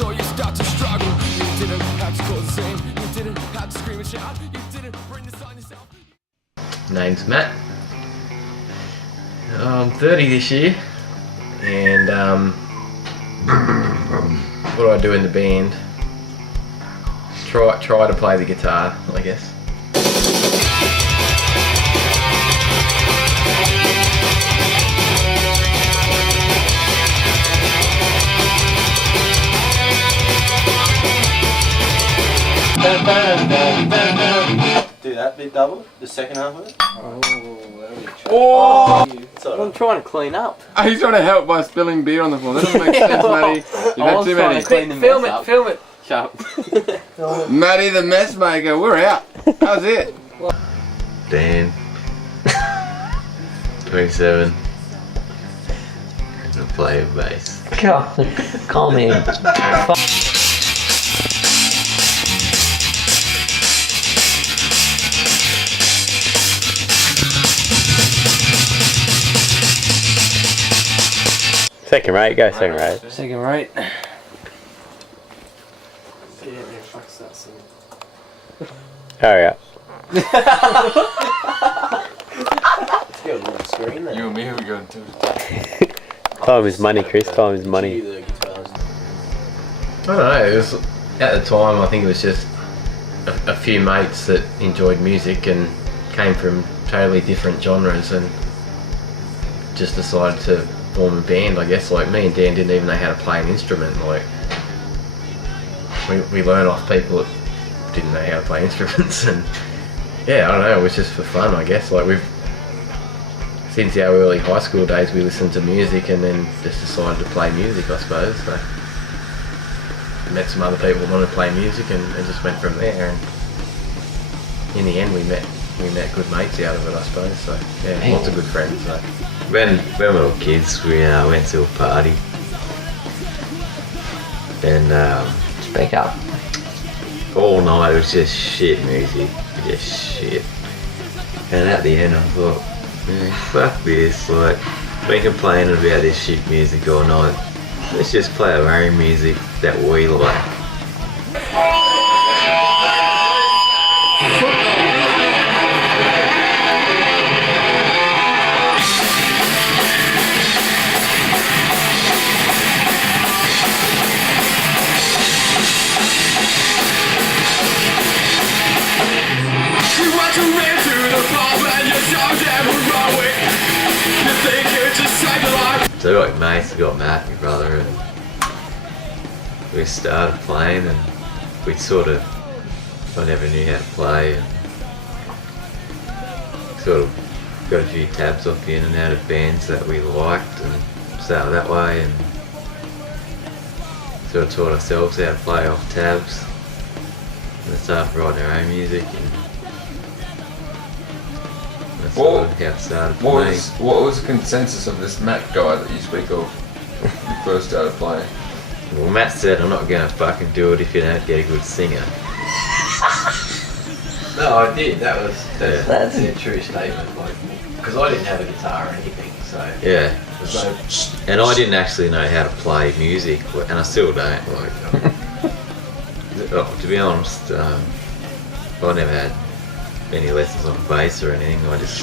so you start to struggle. You didn't have to cause a scene, you didn't have to scream and shout, you didn't bring this on yourself. Name's Matt. I'm 30 this year, and what do I do in the band? Try to play the guitar, I guess. Do that bit double, the second half of it. Oh! I'm trying to clean up. Oh, he's trying to help by spilling beer on the floor. That doesn't make sense, Matty. You've had too many. Film it. Shut up. Matty the mess maker, we're out. How's it? Dan. 27. And I play bass. Calm in. Second rate, go second rate. Second rate. Hurry up. Let's go on the screen there. You and me, who are we going to? Time is money, Chris. Time is money. I don't know, it was, at the time I think it was just a few mates that enjoyed music and came from totally different genres and just decided to form a band, I guess. Like, me and Dan didn't even know how to play an instrument. Like, we learned off people that didn't know how to play instruments, and yeah, I don't know, it was just for fun, I guess. Like, since our early high school days we listened to music and then just decided to play music, I suppose. So met some other people that wanted to play music and just went from there, and in the end we met good mates out of it, I suppose. So yeah, lots of good friends. So. When we were kids, we went to a party, and Speak up. all night it was just shit music, just shit. And at the end I thought, fuck this, like, been complaining about this shit music all night. Let's just play our own music that we like. So I got mates, I got Matt, my brother, and we started playing, and I never knew how to play, and sort of got a few tabs off in and out of bands that we liked, and started that way, and sort of taught ourselves how to play off tabs, and started writing our own music, and that's sort of how it started for me. What was the consensus of this Matt guy that you speak of when you first started playing? Well, Matt said, I'm not going to fucking do it if you don't get a good singer. No, I did. That's a true statement. Like, because I didn't have a guitar or anything, so Yeah. so And I didn't actually know how to play music, and I still don't. Like, to be honest, I never had any lessons on bass or anything. I just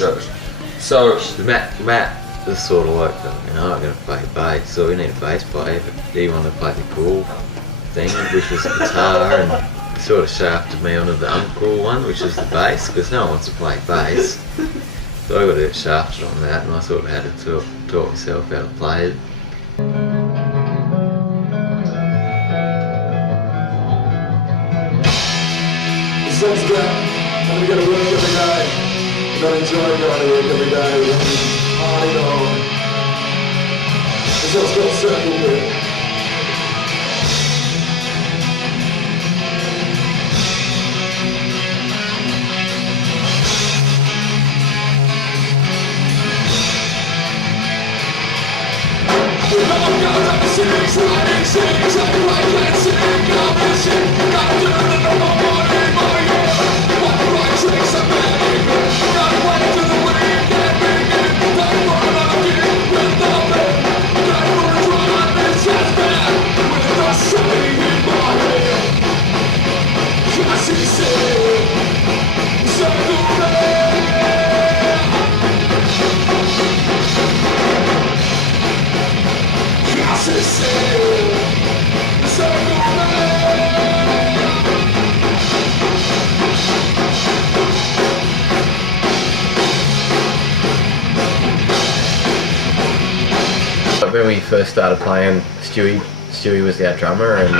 So Matt was sort of like, I'm going to play bass, so we need a bass player. But he wanted to play the cool thing, which was the guitar, and he sort of shafted me onto the uncool one, which is the bass, because no one wants to play bass. So I got a bit shafted on that, and I sort of had to taught myself how to play it. The sun's down, and we gotta work every day. We gotta enjoy going to work every day. Party on. It's just got circle bit. Something we first started playing, Stewie was our drummer, and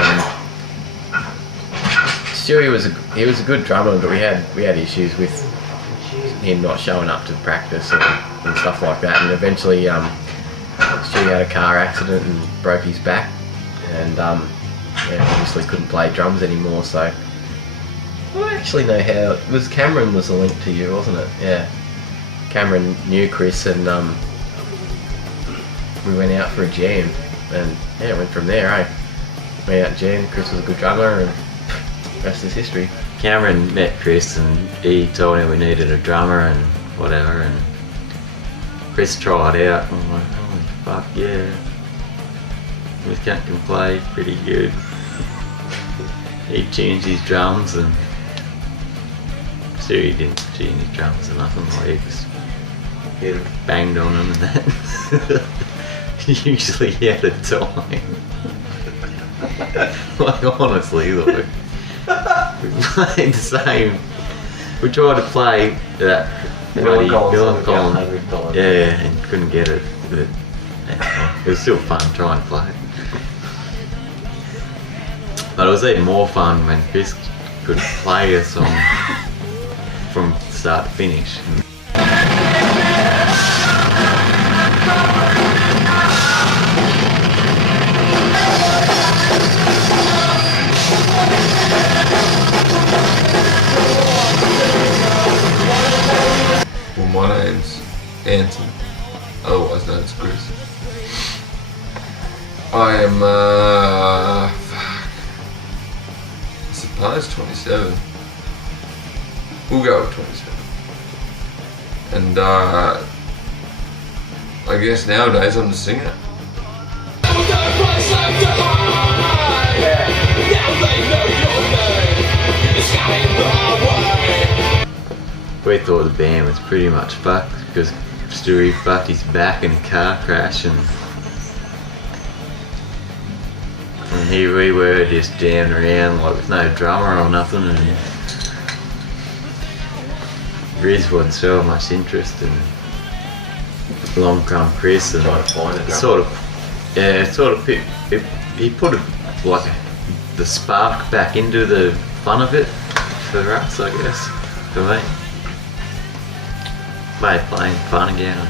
Stewie was a good drummer, but we had issues with him not showing up to practice and stuff like that. And eventually, Stewie had a car accident and broke his back, and obviously couldn't play drums anymore. So I actually know how it was. Cameron was the link to you, wasn't it? Yeah, Cameron knew Chris, and we went out for a jam, and went from there. Went out and jammed. Chris was a good drummer, and rest is history. Cameron met Chris and he told him we needed a drummer and whatever, and Chris tried out. I'm like, oh fuck yeah, this cat can play pretty good. He tuned his drums, and Stewie didn't tune his drums or nothing, like he just banged on them and that. Usually he had a time. Like honestly, like we played the same. We tried to play that bloody Collins, yeah, and couldn't get it. But it was still fun trying to play it. But it was even more fun when Chris could play a song from start to finish. Well, my name's Anton, otherwise known as Chris. I am, I suppose 27. We'll go with 27. And I guess nowadays I'm the singer. We thought the band was pretty much fucked because Stewie fucked his back in a car crash, and here we were just jamming around like with no drummer or nothing, and Riz wasn't showing much interest, and along come Chris and Trying to find a drummer. he put the spark back into the fun of it for us, I guess, for me. Made playing fun again.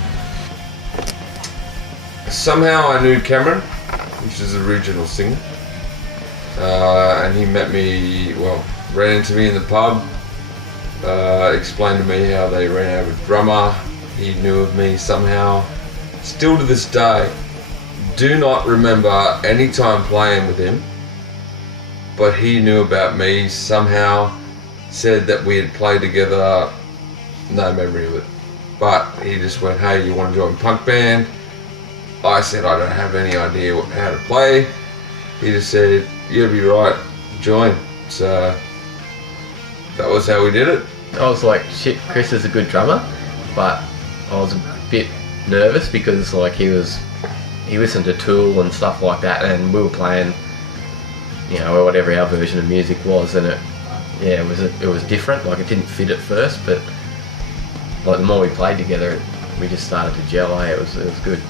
Somehow I knew Cameron, which is the original singer, and he met me, ran into me in the pub, explained to me how they ran out of a drummer. He knew of me somehow. Still to this day, do not remember any time playing with him, but he knew about me somehow, said that we had played together, no memory of it. But he just went, hey, you want to join punk band? I said, I don't have any idea how to play. He just said, you'll be right, join. So that was how we did it. I was like, shit, Chris is a good drummer, but I was a bit nervous because like he listened to Tool and stuff like that, and we were playing, whatever our version of music was, and it was different. Like it didn't fit at first, but like the more we played together, we just started to gel. It was good.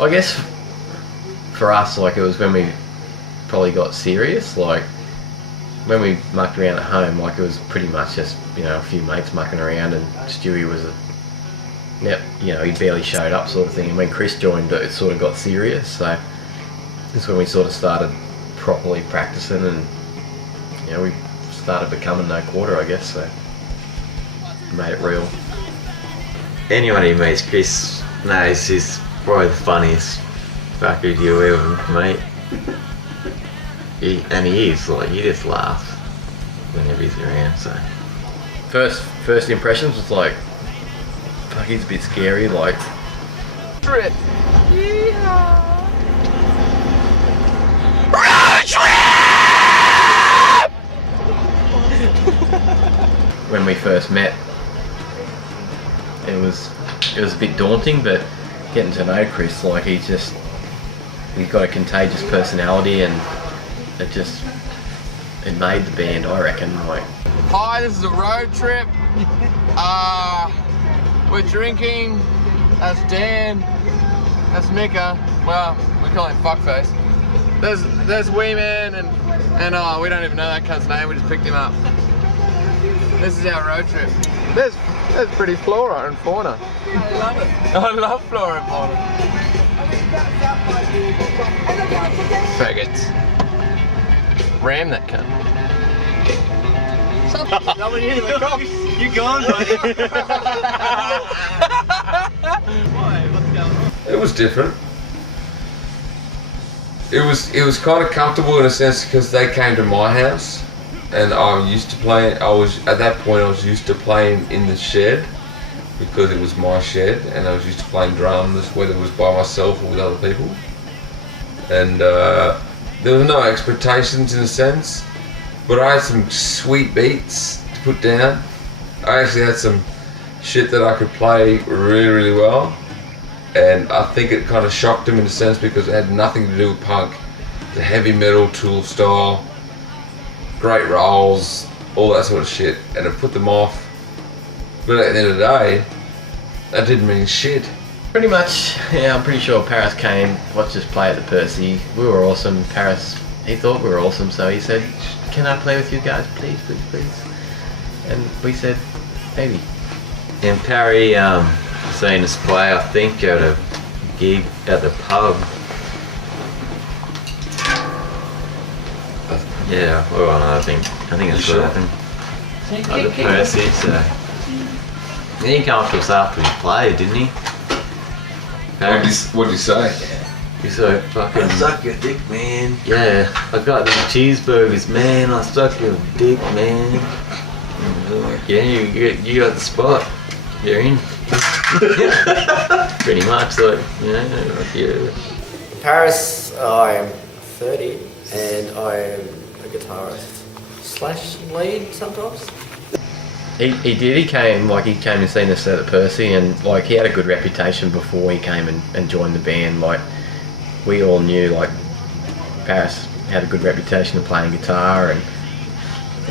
I guess for us, like, it was when we probably got serious. Like when we mucked around at home, like it was pretty much just a few mates mucking around, and Stewie was he barely showed up, sort of thing. And when Chris joined, it sort of got serious. So That's when we sort of started properly practicing, and you know, we started becoming no quarter, I guess. So made it real. Anyone who meets Chris knows he's probably the funniest fucker you ever meet. He is, like, you just laugh whenever he's around, so. First impressions was like, fuck, he's a bit scary, like. Trip. When we first met, it was a bit daunting, but getting to know Chris, like, he's got a contagious personality, and it made the band, I reckon. Like, hi, this is a road trip. We're drinking. That's Dan. That's Micka. Well, we call him Fuckface. There's Wee Man, and we don't even know that cunt's name. We just picked him up. This is our road trip. There's pretty flora and fauna. I love it. I love flora and fauna. Faggots. Ram that cunt. You gone, buddy? It was different. It was kind of comfortable in a sense because they came to my house, and I used to play. I was used to playing in the shed because it was my shed, and I was used to playing drums, whether it was by myself or with other people. And there were no expectations in a sense, but I had some sweet beats to put down. I actually had some shit that I could play really, really well. And I think it kind of shocked him in a sense because it had nothing to do with punk. The heavy metal, Tool style, great rolls, all that sort of shit, and it put them off. But at the end of the day, that didn't mean shit. pretty much, yeah, I'm pretty sure Paris came, watched us play at the Percy. We were awesome. Paris, he thought we were awesome, so he said, can I play with you guys, please, please, please? And we said, maybe. And Parry seen us play, I think, at a gig at the pub. Yeah, well, I think it's what happened. At the Percy, so. He came up to us after we played, didn't he? What did he say? He's like, fucking... I suck your dick, man. Yeah, I got these cheeseburgers, man. I suck your dick, man. Yeah, you got the spot. You're in. Pretty much, like, you know, like, yeah. Paris, I am 30 and I am a guitarist / lead sometimes. He did. He came and seen us at the Percy, and like he had a good reputation before he came and joined the band. Like we all knew, like Paris had a good reputation of playing guitar, and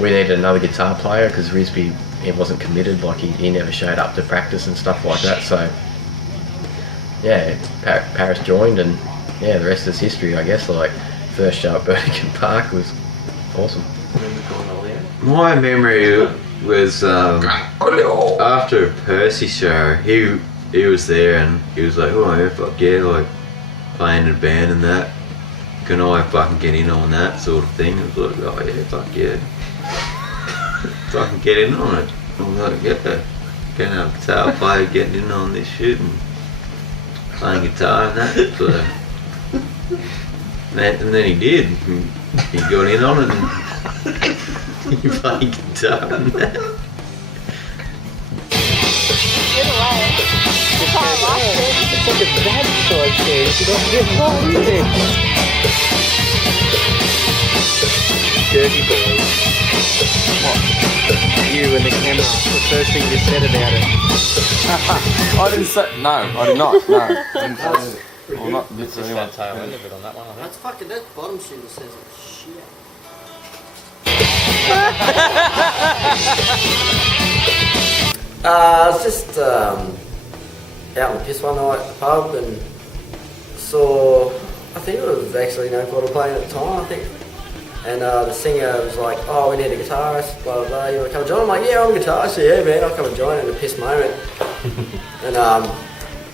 we needed another guitar player because Risby, he wasn't committed. Like he never showed up to practice and stuff like that. So yeah, Paris joined, and yeah, the rest is history, I guess. Like first show at Burlington Park was awesome. My memory was after a Percy show, he was there and he was like, oh yeah, fuck yeah, like playing in a band and that. Can I fucking get in on that sort of thing? I was like, oh yeah, fuck yeah. Fucking get in on it. I was like, yeah, getting a guitar player, getting in on this shit and playing guitar and that. So, and then he did. He got in on it and he played guitar and that. Get away. It's like a bad choice here. You don't get anything. Dirty boys. What? You and the camera. The first thing you said about it. I didn't say. No, I did not. No. I didn't say it. Well, not It's just that tail end of it on that one, I think. That's fucking, that bottom shit that says like shit. I was just out on the piss one night at the pub and saw, I think it was actually no quarter playing at the time, I think. And the singer was like, oh, we need a guitarist, blah blah blah, you want to come and join? I'm like, yeah, I'm a guitarist, so yeah man, I'll come and join in a piss moment. And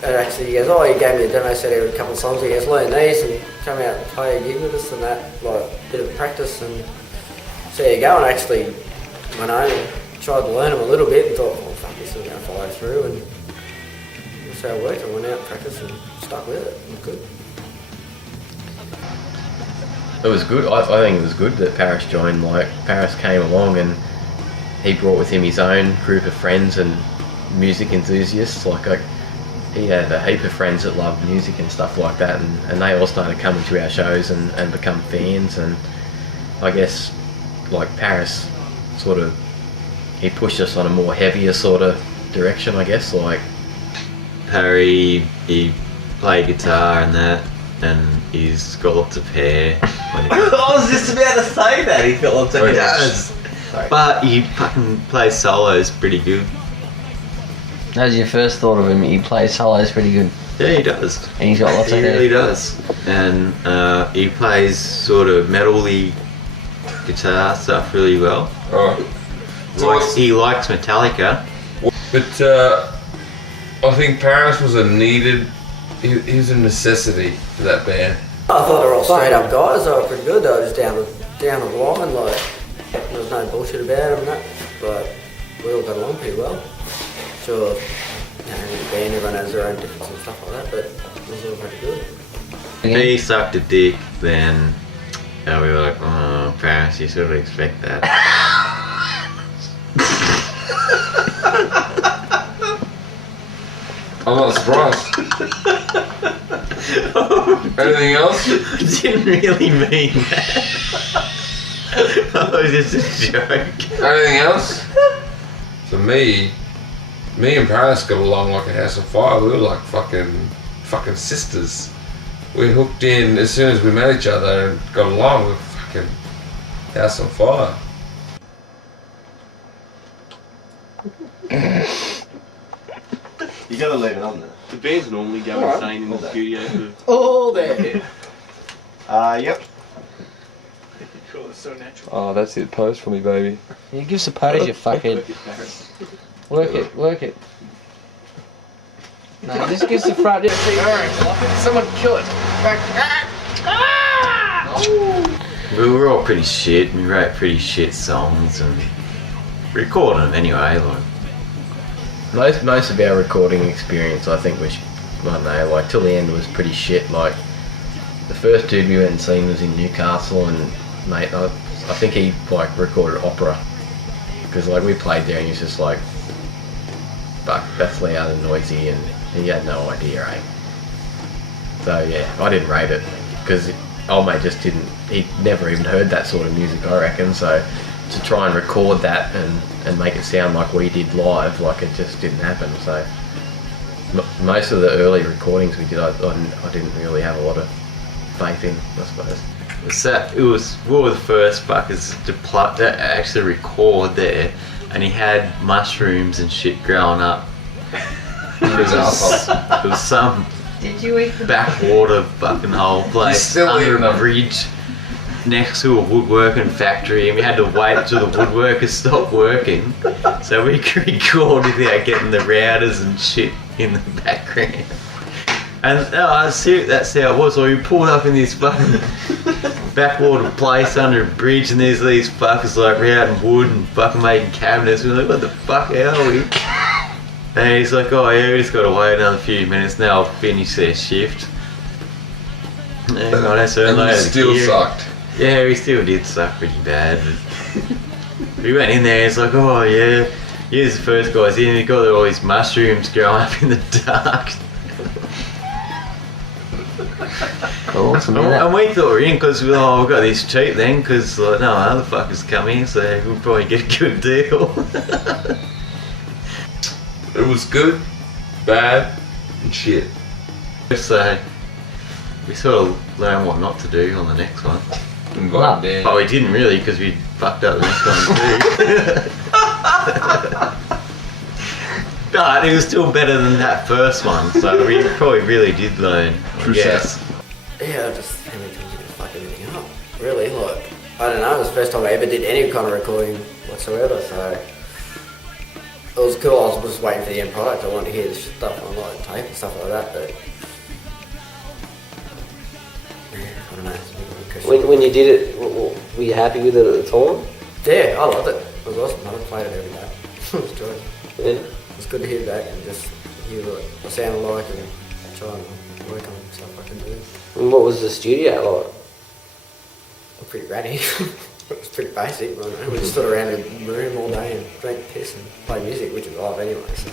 And actually he goes, oh, he gave me a demo set of a couple of songs, he goes, learn these and come out and play a gig with us and that, like a bit of practice, and so there you go. And I actually went home and tried to learn them a little bit and thought, well fuck, this is going to follow through, and that's how it worked. I went out and practiced and stuck with it. It was good. It was good. I think it was good that Paris joined. Like, Paris came along and he brought with him his own group of friends and music enthusiasts. Like he had a heap of friends that loved music and stuff like that, and they all started coming to our shows and become fans. And I guess, like, Paris sort of, he pushed us on a more heavier sort of direction, I guess. Like, Harry, he played guitar and that, and he's got lots of hair. I was just about to say that, he's got lots of He hair. does. But he fucking plays solos pretty good. That was your first thought of him, he plays solos pretty good. Yeah, he does. And he's got lots of He hair. really does. And he plays sort of metal-y guitar stuff really well. Alright. He likes Metallica. But I think Paris was a needed, he was a necessity for that band. I thought they were all straight up guys, they were pretty good, they were just down the line, like, there was no bullshit about them and that, but we all got along pretty well. Sure, you know, in the band everyone has their own differences and stuff like that, but it was all pretty good. If he sucked a dick, then we were like, oh, Paris, you sort of expect that. I'm not surprised. Anything else? I didn't really mean that. That was just a joke. Anything else? For me and Paris got along like a house on fire. We were like fucking sisters. We hooked in as soon as we met each other and got along. We were fucking house on fire. You gotta leave it on there. The bands normally go insane in the studio for... Oh, there. Yep. Cool, it's so natural. Oh, that's it. Pose for me, baby. Yeah, give us a pose, you fuckhead. Work it. No, just give us the front. Alright, someone kill it. We were all pretty shit. We wrote pretty shit songs and recorded them anyway. Like, most of our recording experience, I think, was, I don't know, like, till the end was pretty shit. Like, the first dude we went and seen was in Newcastle, and mate, I think he, like, recorded opera, because, like, we played there and he was just like, fuck, that's loud and noisy, and he had no idea, eh? So yeah, I didn't rate it, because old mate just didn't, he never even heard that sort of music, I reckon. So to try and record that and make it sound like we did live, like, it just didn't happen. So most of the early recordings we did, I didn't really have a lot of faith in, I suppose. it was one of the first fuckers to actually record there, and he had mushrooms and shit growing up. It was some backwater fucking whole place under a bridge next to a woodworking factory, and we had to wait till the woodworkers stopped working so we could record without getting the routers and shit in the background. And that's how it was. So we pulled up in this fucking backwater place under a bridge, and there's these fuckers like routing wood and fucking making cabinets. We were like, what the fuck are we? And he's like, oh yeah, we just gotta wait another few minutes, now I'll finish their shift. And we still sucked. Yeah, we still did suck pretty bad. We went in there, it's like, oh yeah, here's the first guys in, he got all these mushrooms growing up in the dark. Awesome, and we thought we were in because we got this cheap then, because no other fuckers come in, so we'll probably get a good deal. It was good, bad, and shit. So we sort of learned what not to do on the next one. Invite Dan. But we didn't really, because we fucked up the next one too. But it was still better than that first one, so we probably really did learn, I guess. Yeah, I just how many times you can fuck everything up. Really, like, I don't know, it was the first time I ever did any kind of recording whatsoever, so was cool. I was just waiting for the end product. I wanted to hear the stuff on like tape and stuff like that, but yeah, I don't know. It's a bit of a question. When you did it, were you happy with it at the time? Yeah, I loved it. It was awesome. I played it every day. It was joy. Yeah. It's good to hear back and just hear what I sounded like and try and work on stuff I can do. And what was the studio like? Pretty ratty. It was pretty basic. I don't know. We just stood around the room all day and drank piss and played music, which is live anyway. So.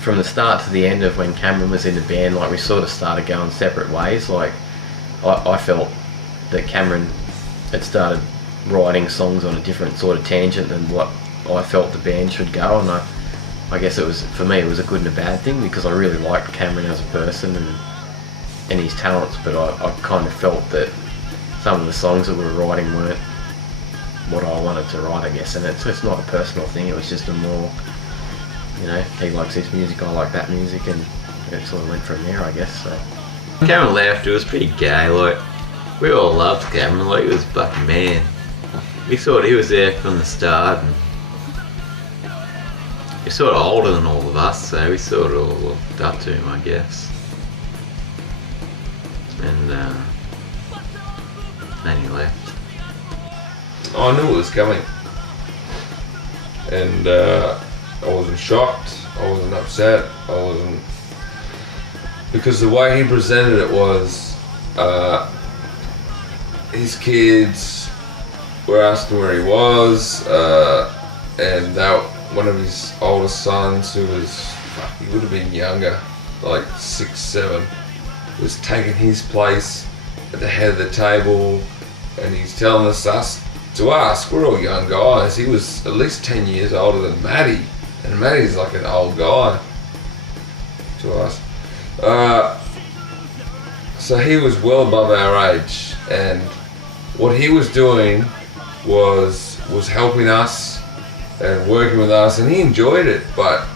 From the start to the end of when Cameron was in the band, like we sort of started going separate ways. Like I felt that Cameron had started writing songs on a different sort of tangent than what I felt the band should go, and I guess it was, for me, it was a good and a bad thing because I really liked Cameron as a person and his talents, but I kind of felt that some of the songs that we were writing weren't what I wanted to write, I guess, and it's not a personal thing, it was just a more, you know, he likes this music, I like that music, and it sort of went from there, I guess. So Cameron left, it was pretty gay, like, we all loved Cameron, like, he was a fucking man. We thought he was there from the start, and he's sort of older than all of us, so we sort of all looked up to him, I guess. And then he left. I knew it was coming, and I wasn't shocked, I wasn't upset, I wasn't, because the way he presented it was, his kids were asking where he was, and that one of his oldest sons, who was, he would have been younger, like 6, 7, was taking his place at the head of the table, and he's telling us, to us, we're all young guys. He was at least 10 years older than Matty, and Matty's like an old guy to us. So he was well above our age, and what he was doing was helping us and working with us, and he enjoyed it. But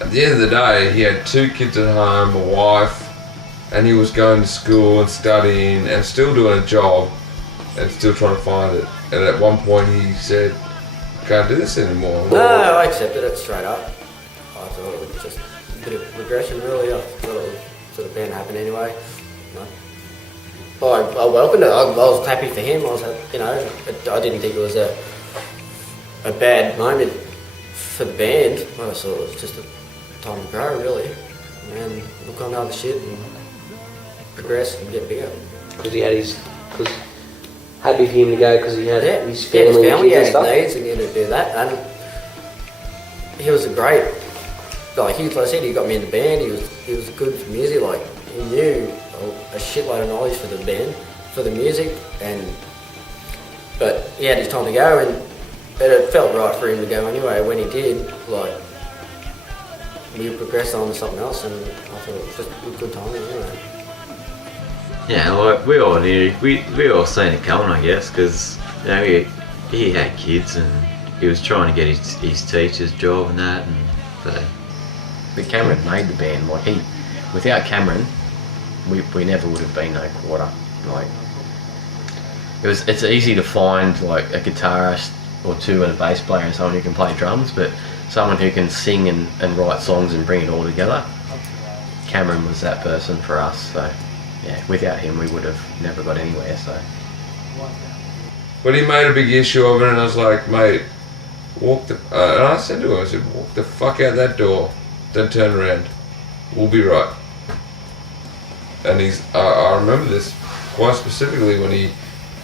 at the end of the day, he had 2 kids at home, a wife, and he was going to school and studying and still doing a job and still trying to find it. And at one point he said, can't do this anymore. No, I accepted it straight up. I thought it was just a bit of regression, really. I thought it was sort of bound to happen anyway. I welcomed it. I was happy for him. I was, you know, I didn't think it was a bad moment for the band. I just thought it was just a time to grow, really, and look on other shit and progress and get bigger. Because he had his, happy for him to go because he had his family, he had his stuff. needs and he had to do that, and he was a great, like I said, he got me in the band. He was good for music. Like, he knew a shitload of knowledge for the band, for the music, but he had his time to go, and it felt right for him to go anyway. When he did, like, we progressed on to something else, and I thought it was just a good time anyway. Yeah, like, we all knew, we all seen it coming, I guess, because, you know, he had kids and he was trying to get his teacher's job and that, and so. But Cameron made the band. Like, without Cameron, we never would have been no quarter. Like, it's easy to find like a guitarist or two and a bass player and someone who can play drums, but someone who can sing and write songs and bring it all together. Cameron was that person for us. So yeah, without him we would have never got anywhere. So. But he made a big issue of it, and I was like, mate, walk the. And I said to him, I said, walk the fuck out that door. Don't turn around. we'll be right. And I remember this quite specifically when he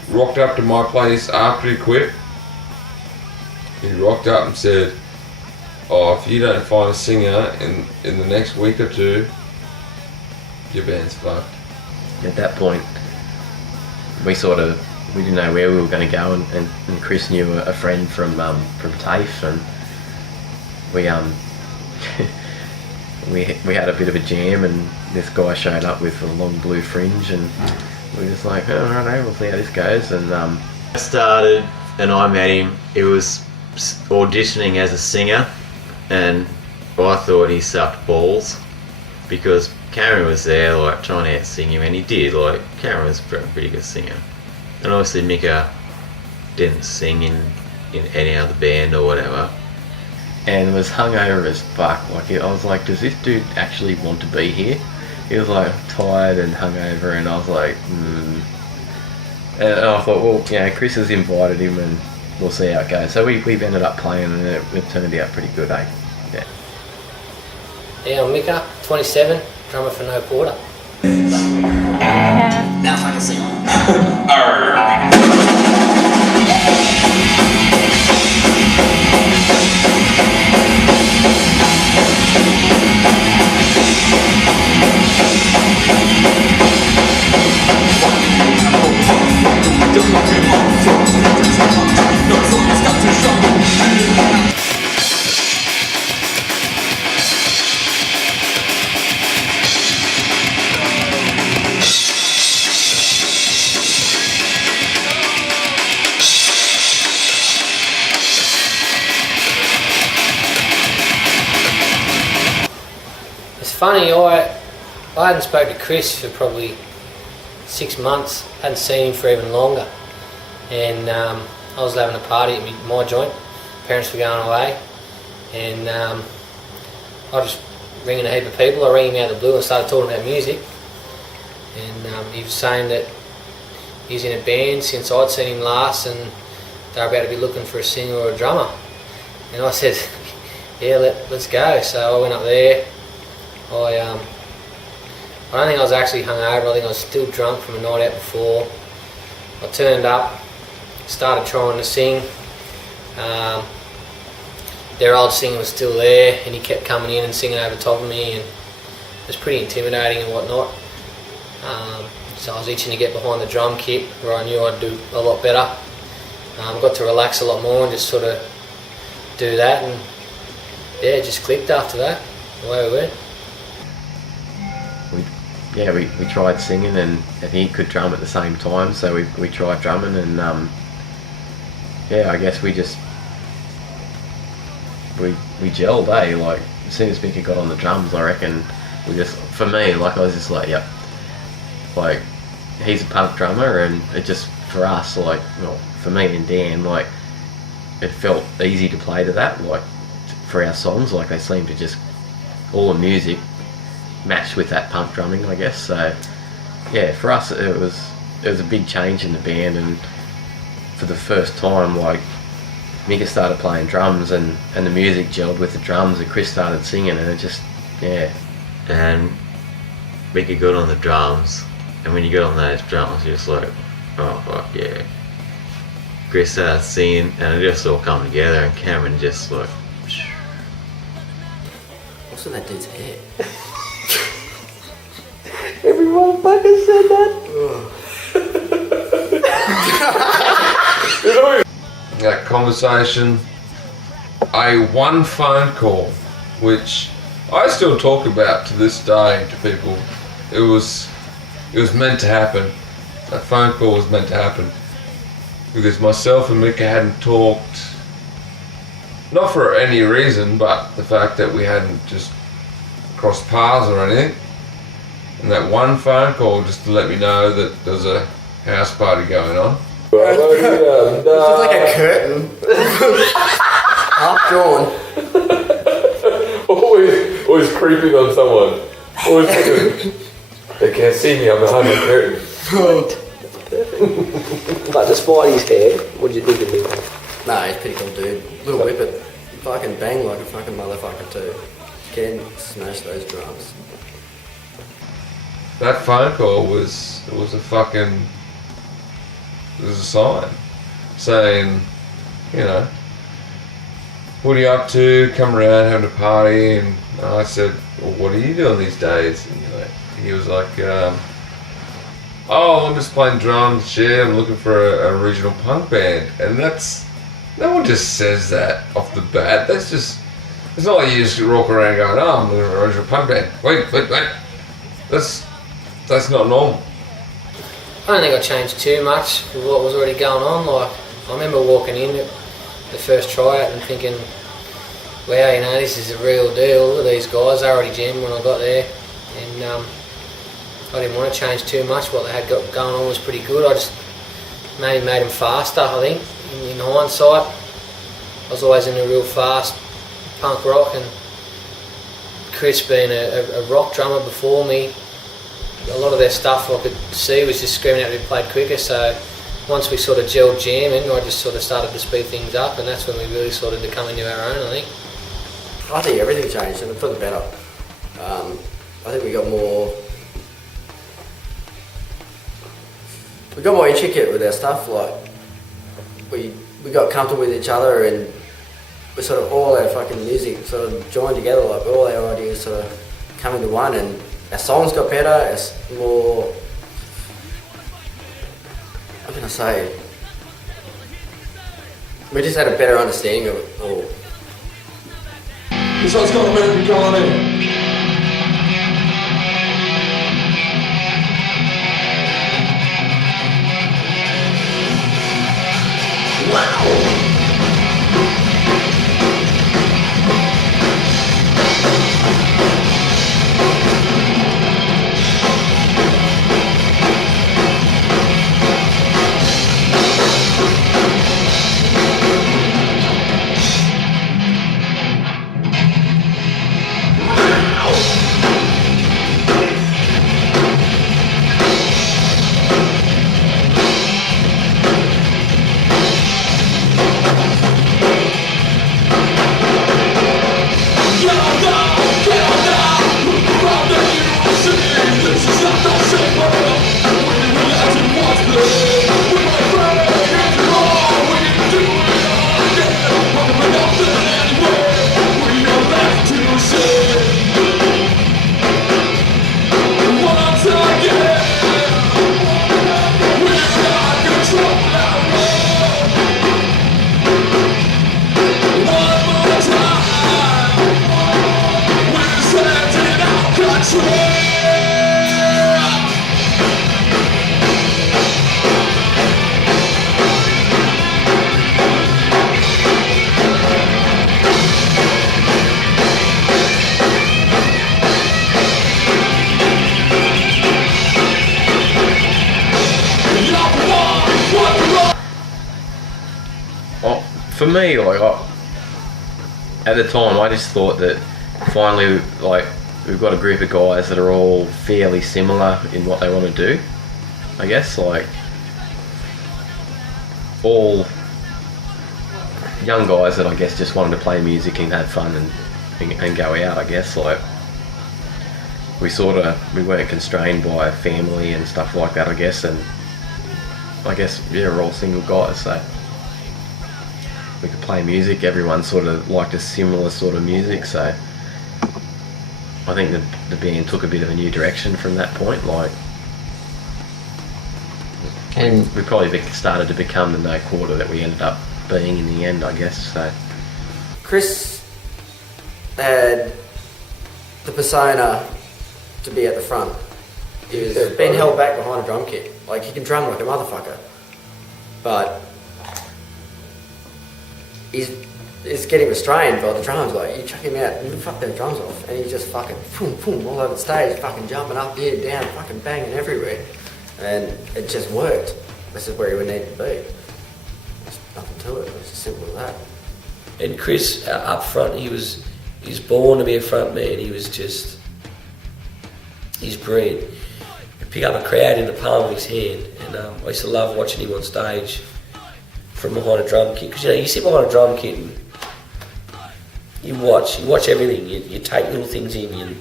rocked up to my place after he quit. He rocked up and said, "Oh, if you don't find a singer in the next week or two, your band's fucked." At that point, we didn't know where we were going to go, and Chris knew a friend from TAFE, and we had a bit of a jam, and this guy showed up with a long blue fringe, and we were just like, oh, righto, we'll see how this goes. And I started and I met him. It was auditioning as a singer, and I thought he sucked balls because Cameron was there like trying to out-sing him, and he did. Like, Cameron was a pretty good singer, and obviously Micka didn't sing in any other band or whatever, and was hungover as fuck. Like, I was like, does this dude actually want to be here? He was like tired and hungover, and I was like, And I thought, well, Chris has invited him, and we'll see how it goes. So we've ended up playing, and it turned out pretty good, eh? Yeah. Yeah, I'm Micka, 27, drummer for No Porter. Now I can sing. It's funny, I hadn't spoken to Chris for probably 6 months, hadn't seen him for even longer, and I was having a party at my joint. Parents were going away, and I was just ringing a heap of people. I rang him out of the blue and started talking about music, and he was saying that he's in a band since I'd seen him last, and they're about to be looking for a singer or a drummer, and I said, yeah, let's go. So I went up there. I don't think I was actually hungover. I think I was still drunk from a night out before. I turned up, started trying to sing. Their old singer was still there, and he kept coming in and singing over top of me, and it was pretty intimidating and whatnot. So I was itching to get behind the drum kit, where I knew I'd do a lot better. Got to relax a lot more and just sort of do that, and yeah, it just clicked after that. Away we went. We tried singing, and he could drum at the same time, so we tried drumming, and I guess we gelled, eh? Like, as soon as Micka got on the drums, I reckon for me, like, I was just like, yep, like, he's a punk drummer, and it just, for us, like, well, for me and Dan, like, it felt easy to play to that, like, for our songs, like, they seemed to just, all the music matched with that punk drumming, I guess. So yeah, for us it was a big change in the band, and for the first time, like, Micka started playing drums, and the music gelled with the drums, and Chris started singing, and it just, yeah. And Micka got on the drums, and when you got on those drums, you're just like, oh fuck yeah. Chris started singing, and it just all come together, and Cameron just like, What's with that dude's hair? Every motherfucker said that. That conversation, one phone call, which I still talk about to this day to people. It was meant to happen. That phone call was meant to happen because myself and Micka hadn't talked, not for any reason, but the fact that we hadn't just crossed paths or anything. And that one phone call just to let me know that there was a house party going on. It's just like a curtain. Half drawn. Always creeping on someone. Always thinking, they can't see me, I'm behind the curtain. But despite his hair, what did you think of him? No, he's a pretty cool dude. Little whippet. Fucking bang like a fucking motherfucker too. can smash those drums. That phone call was a sign saying, you know, what are you up to? Come around, having a party. And I said, well, what are you doing these days? And he was like, oh, I'm just playing drums, shit. I'm looking for a regional punk band. And no one just says that off the bat. It's not like you just walk around going, oh, I'm looking for a regional punk band. Wait. That's not normal. I don't think I changed too much with what was already going on. Like, I remember walking in at the first tryout and thinking, wow, you know, this is a real deal. Look at these guys, they already jammed when I got there. And I didn't want to change too much. What they had got going on was pretty good. I just maybe made them faster, I think. In hindsight, I was always into real fast punk rock, and Chris being a rock drummer before me, a lot of their stuff I could see was just screaming out to be played quicker. So once we sort of gelled jamming, I just sort of started to speed things up, and that's when we really started to come into our own, I think. I think everything changed, and for the better. I think we got more intricate with our stuff. Like we got comfortable with each other, and we sort of all our fucking music sort of joined together. Like all our ideas sort of come into one, and our songs got better. It's more, what can I say? We just had a better understanding of it all. This one's called Micka Joining. Wow! For me, like, at the time, I just thought that finally, like, we've got a group of guys that are all fairly similar in what they want to do. I guess, like, all young guys that I guess just wanted to play music and have fun and go out. I guess, like, we weren't constrained by family and stuff like that. I guess, and I guess we're all single guys, so we could play music. Everyone sort of liked a similar sort of music, so I think the band took a bit of a new direction from that point. Like, and we probably started to become the No Quarter that we ended up being in the end, I guess. So Chris had the persona to be at the front. He was being held back behind a drum kit. Like, he can drum like a motherfucker, but he's getting restrained by the drums. Like, you chuck him out and you fuck their drums off, and he's just fucking boom, boom, all over the stage, fucking jumping up here, down, fucking banging everywhere. And it just worked. This is where he would need to be. There's nothing to it. It's as simple as that. And Chris, up front, he was born to be a front man. He was just, he's bred. He'd pick up a crowd in the palm of his hand, and I used to love watching him on stage from behind a drum kit. Because, you know, you sit behind a drum kit and you watch everything. You take little things in.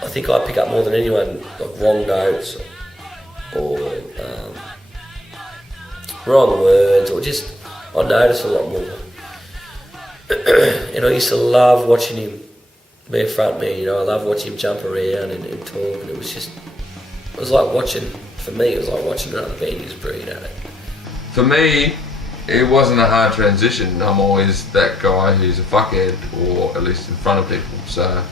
I think I pick up more than anyone, like wrong notes or wrong words, or just I notice a lot more. And I used to love watching him be a front man. You know, I love watching him jump around and talk, and it was like watching. For me, it was like watching another band. He was brilliant at it. For me, it wasn't a hard transition. I'm always that guy who's a fuckhead, or at least in front of people. So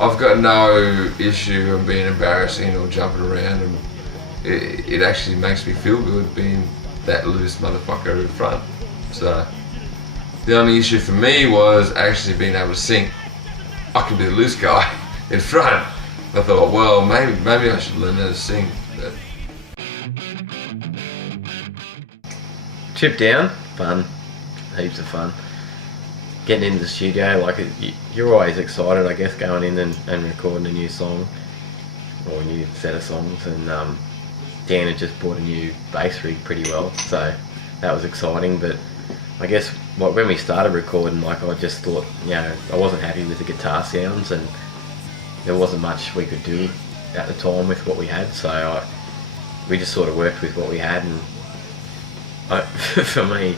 I've got no issue in being embarrassing or jumping around, and it actually makes me feel good being that loose motherfucker in front. So the only issue for me was actually being able to sing. I can be the loose guy in front. I thought, well, maybe I should learn how to sing. But Trip down, fun, heaps of fun. Getting into the studio, like you're always excited, I guess, going in and recording a new song or a new set of songs. And Dan had just bought a new bass rig pretty well, so that was exciting. But I guess when we started recording, like I just thought, you know, I wasn't happy with the guitar sounds, and there wasn't much we could do at the time with what we had. So we just sort of worked with what we had, and for me,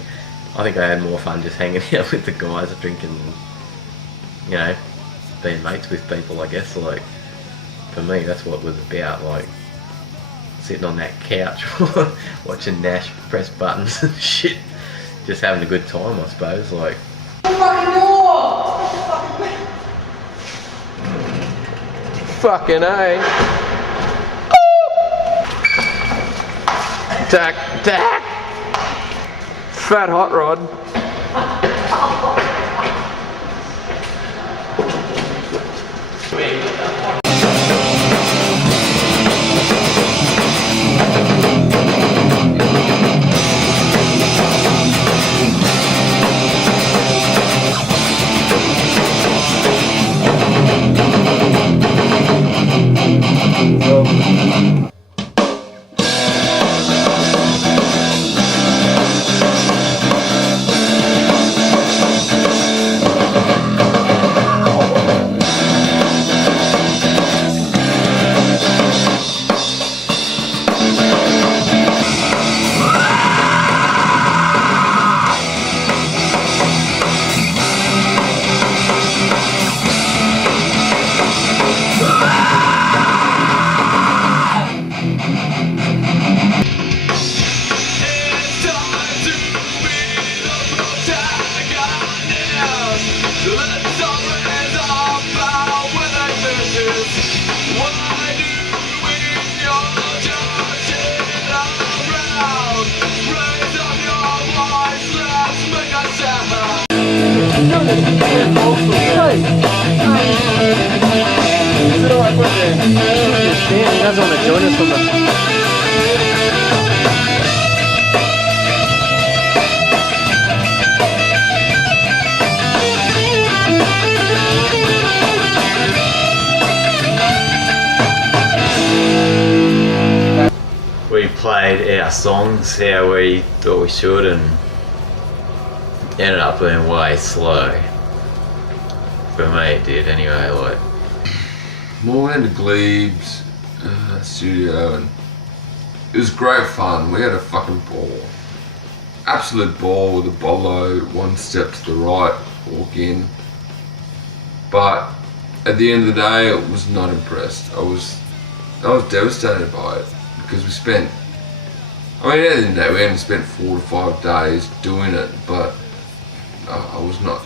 I think I had more fun just hanging out with the guys, drinking, you know, being mates with people, I guess. Like, for me, that's what it was about, like, sitting on that couch watching Nash press buttons and shit, just having a good time, I suppose, like. Fucking A. Tack. Fat hot rod. We played our songs how we thought we should, and ended up being way slow. For me, it did anyway. Like, more into Gleb's studio, and it was great fun. We had a fucking ball, absolute ball with a bolo, one step to the right, walk in. But at the end of the day, I was not impressed. I was devastated by it, because we spent, I mean, at the end of the day, we only spent 4 to 5 days doing it, but I was not.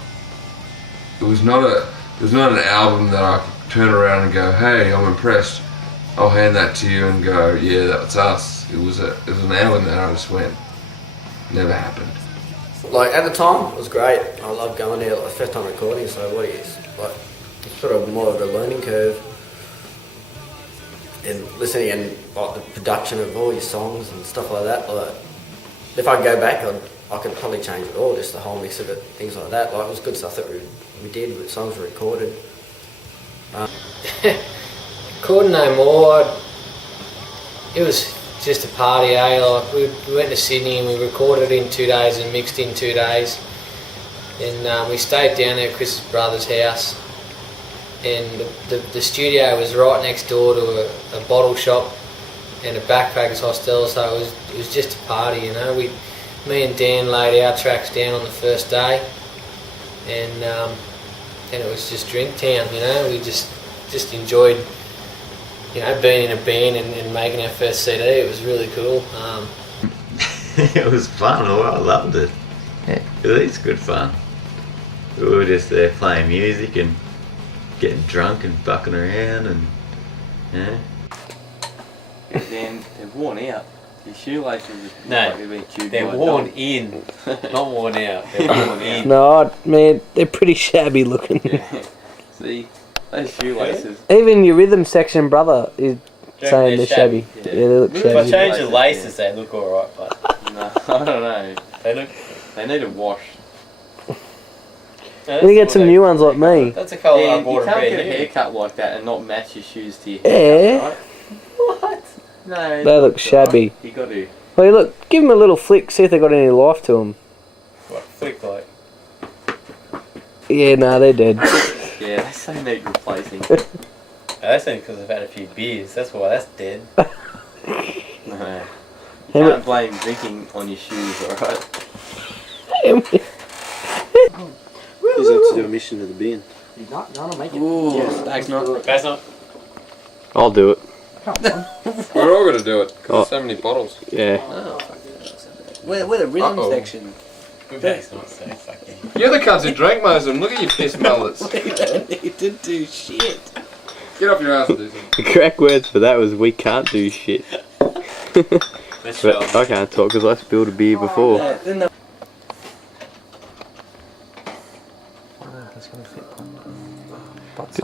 It was not an album that I could turn around and go, hey, I'm impressed. I'll hand that to you and go, yeah, that's us. It was an album that I just went, never happened. Like, at the time, it was great. I loved going there, like, first time recording, so what is, like, sort of more of a learning curve. And listening and, like, the production of all your songs and stuff like that. Like, if I go back, I could probably change it all, just the whole mix of it, things like that. Like, it was good stuff that we did, with songs we recorded. Recording no more. It was just a party, eh? Like, we went to Sydney and we recorded in 2 days and mixed in 2 days. And we stayed down there at Chris's brother's house, and the studio was right next door to a bottle shop and a backpackers hostel, so it was just a party, you know. Me and Dan laid our tracks down on the first day, and it was just drink town, you know. We just enjoyed, you know, being in a band and making our first CD. It was really cool. It was fun. I loved it. Yeah. It is good fun. We were just there playing music and getting drunk and bucking around and yeah. And then they're worn out. Your shoelaces No, like they've been chewed they're by a worn dog. in, not worn out. They're worn in. No, man, they're pretty shabby looking. Yeah. See, those shoelaces. Even your rhythm section brother is saying they're they're shabby. shabby? Yeah, they look If If I shabby. change the laces, they look alright, but No, I don't know. they They need a wash. We get some new ones like me. That's a colour Yeah, I you bought a can't brand get a new. haircut like that and not match your shoes to your Yeah. haircut, right? What? No. They look shabby. You got to. Well, look, give them a little flick, see if they got any life to them. What, flick like? Yeah, no, they're dead. Yeah, they so need replacing. That's only because I've had a few beers. That's why that's dead. No. You can't blame drinking on your shoes, alright? He's up to do a mission to the bin. You not gonna make it. Ooh. Yes, Thanks, That's not. I'll do it. We're all gonna do it. 'Cause Oh. there's so many bottles. Yeah. Where the rhythm Uh-oh. section? That's not so fucking. You're the cunts who drank most of them. Look at your piss mullets. He didn't do shit. Get off your ass and do something. The correct words for that was we can't do shit. Let's But I can't talk because I spilled a beer before. Yeah, then the I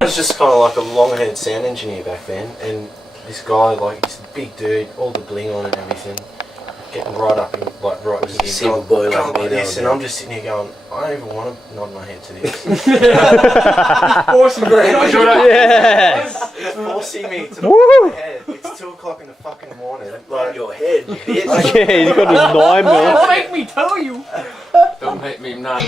was just kind of like a long-haired sound engineer back then, and this guy, like, he's a big dude, all the bling on and everything, getting right up in, like, right in a single boy like me this, now, and yeah. I'm just sitting here going, I don't even want to nod my head to this. Awesome, great. Yes. It's forcing me to nod my head. It's 2 o'clock in the fucking morning. Like, Your head, you bitch. Yeah, he's got his 9 mil. Make me tell you! Don't hate me, nah.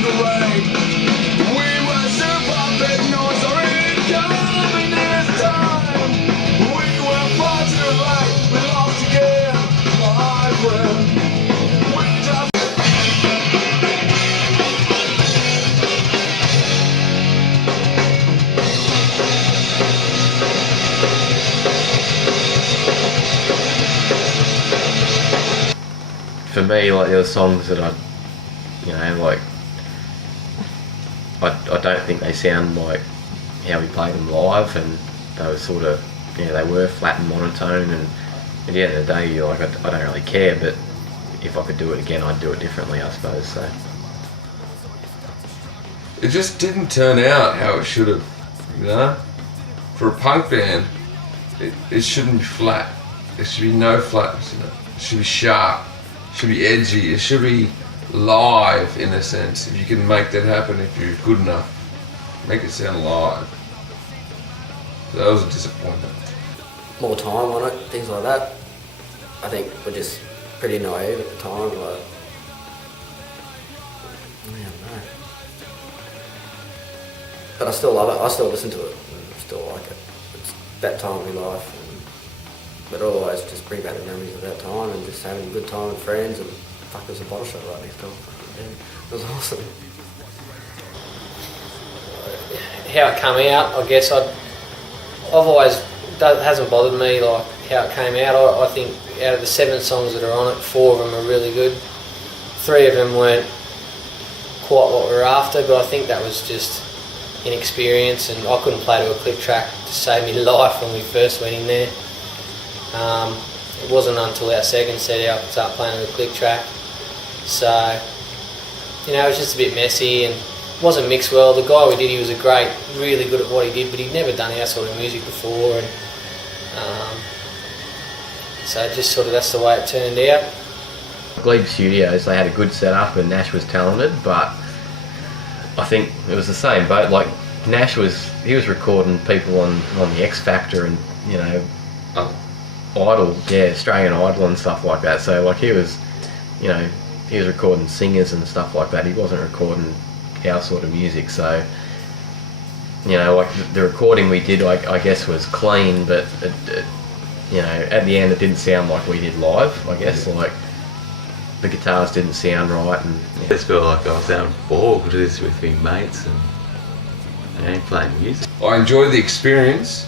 For me, like, there were songs that I, you know, like, I don't think they sound like how we played them live, and they were sort of, you know, they were flat and monotone, and at the end of the day, you're like, I don't really care, but if I could do it again, I'd do it differently, I suppose, so. It just didn't turn out how it should have, you know? For a punk band, it shouldn't be flat. There should be no flatness in it. It should be sharp. It should be edgy. It should be live in a sense. If you can make that happen, if you're good enough, make it sound live. So that was a disappointment. more time on it, things like that. I think we're just pretty naive at the time, like, I don't know. But I still love it, I still listen to it, and I still like it. It's that time in life, but always just bring back the memories of that time and just having a good time with friends, and fuck, there's a bottle shop right next door. Yeah, it was awesome. How it came out, I guess I've always, that hasn't bothered me, like how it came out. I think out of the 7 songs that are on it, 4 of them are really good. 3 of them weren't quite what we were after, but I think that was just inexperience, and I couldn't play to a click track to save me life when we first went in there. It wasn't until our second set I could start playing to a click track. So, you know, it was just a bit messy and wasn't mixed well. The guy we did, he was really good at what he did, but he'd never done our sort of music before, and so just sort of that's the way it turned out. Glebe Studios, they had a good setup and Nash was talented, but I think it was the same boat. Like Nash was recording people on the X Factor, and you know, Idol, yeah, Australian Idol and stuff like that. So like he was, you know, he was recording singers and stuff like that. He wasn't recording our sort of music. So, you know, like the recording we did, I guess, was clean, but it, you know, at the end it didn't sound like we did live. I guess like the guitars didn't sound right, and I just felt like I was out on board with this with my mates and playing music. I enjoyed the experience.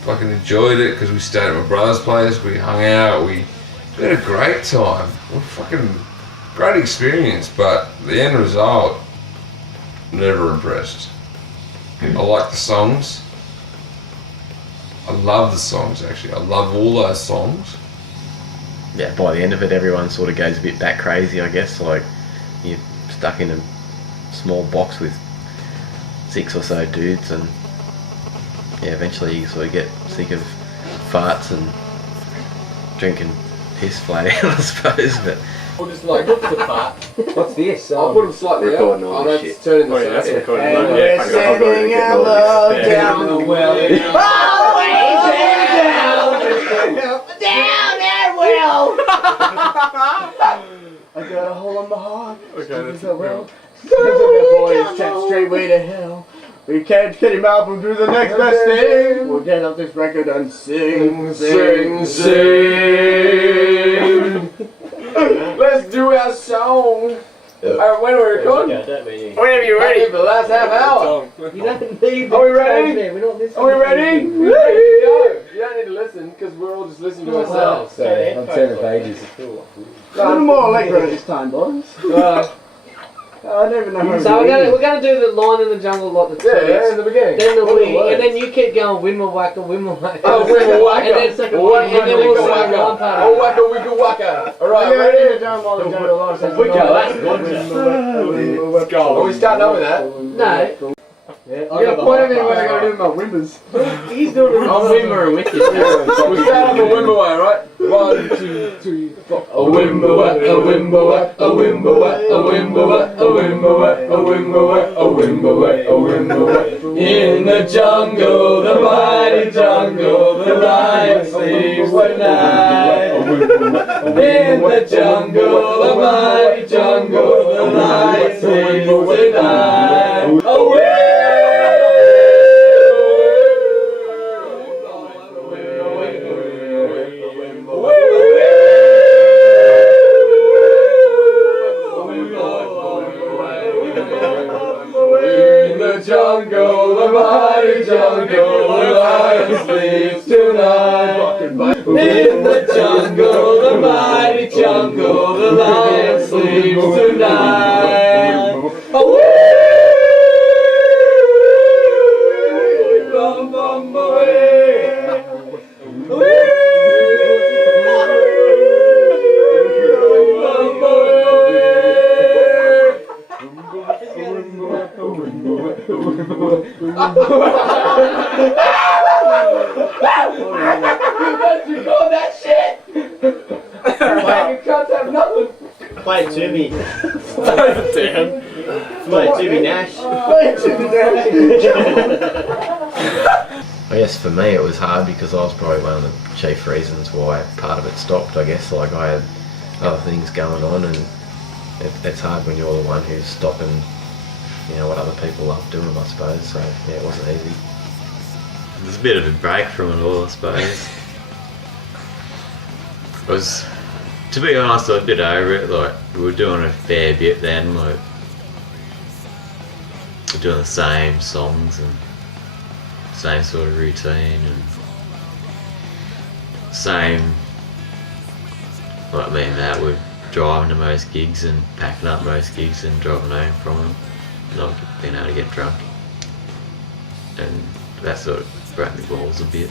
Fucking enjoyed it because we stayed at my brother's place, we hung out, we had a great time. Fucking great experience, but the end result, never impressed. I like the songs. I love the songs actually. I love all those songs. yeah, by the end of it, everyone sort of goes a bit bat crazy, I guess. Like you're stuck in a small box with 6 or so dudes, and yeah, eventually you sort of get sick of farts and drinking piss flat out, I suppose. But Or just like, what's the fart? What's this? I'll put them slightly recording out. all Oh, this that's shit. turning the Oh, yeah, that's sound. recording. And Yeah, we're fuck it, I'll go sending and get our all this. love Yeah. down the well. Down that well. I got a hole on my heart. Okay, that's so well. That boy is straight way to hell. We can't get him out and do the next best thing. We'll get off this record and sing, sing, sing. Let's do our song. When are we recording? Whenever you're ready. For the last half hour. You don't need Are we ready? We're not listening. Are we ready? to We're ready to go. You don't need to listen because we're all just listening to ourselves. Sorry, I'm turning pages. A little more Allegro this time, boys. I don't even know how So we're gonna do the line in the jungle like the Yeah, in the beginning. Then the What are the wing, words? and then you keep going wimmer whacker, wimmer whacker. Oh, wimmer whacker. And then second Wimmer one, and then we'll whacker, sing whacker. one part. Oh, wacka, wicka, wacka. Alright, Yeah, ready? yeah, down while the jungle line says We go, no. that's good. Let's go. Are we starting up with that? No. Yeah, I got point at me when I gotta do my whimpers. He's doing it. I'm Wimmer and Wicked. We start up the wimmer way, right? 1, 2, 3, 4. A wimmer whack, a wimmer whack, a wimmer whack, a wimmer whack, a wimmer whack, a wimmer whack, a wimmer whack, a wimmer whack. In the jungle, the mighty jungle, the lion sleeps tonight. In the jungle, the mighty jungle, the lion sleeps tonight. A in the jungle, the mighty jungle, the lion sleeps tonight. In the jungle, the mighty jungle, the lion sleeps tonight. Bum, bum, You call that shit? You can't have nothing. Play Jimmy. Damn. Play Jimmy Nash. I guess for me it was hard because I was probably one of the chief reasons why part of it stopped. I guess like I had other things going on, and it's hard when you're the one who's stopping, you know, what other people love doing, I suppose. So yeah, it wasn't easy. It was a bit of a break from it all, I suppose. I was, to be honest, I was a bit over it. Like we were doing a fair bit then, like we're doing the same songs and same sort of routine and same. Like me and Matt were driving to most gigs and packing up most gigs and driving home from them, not being able to get drunk, and that sort of broke my balls a bit.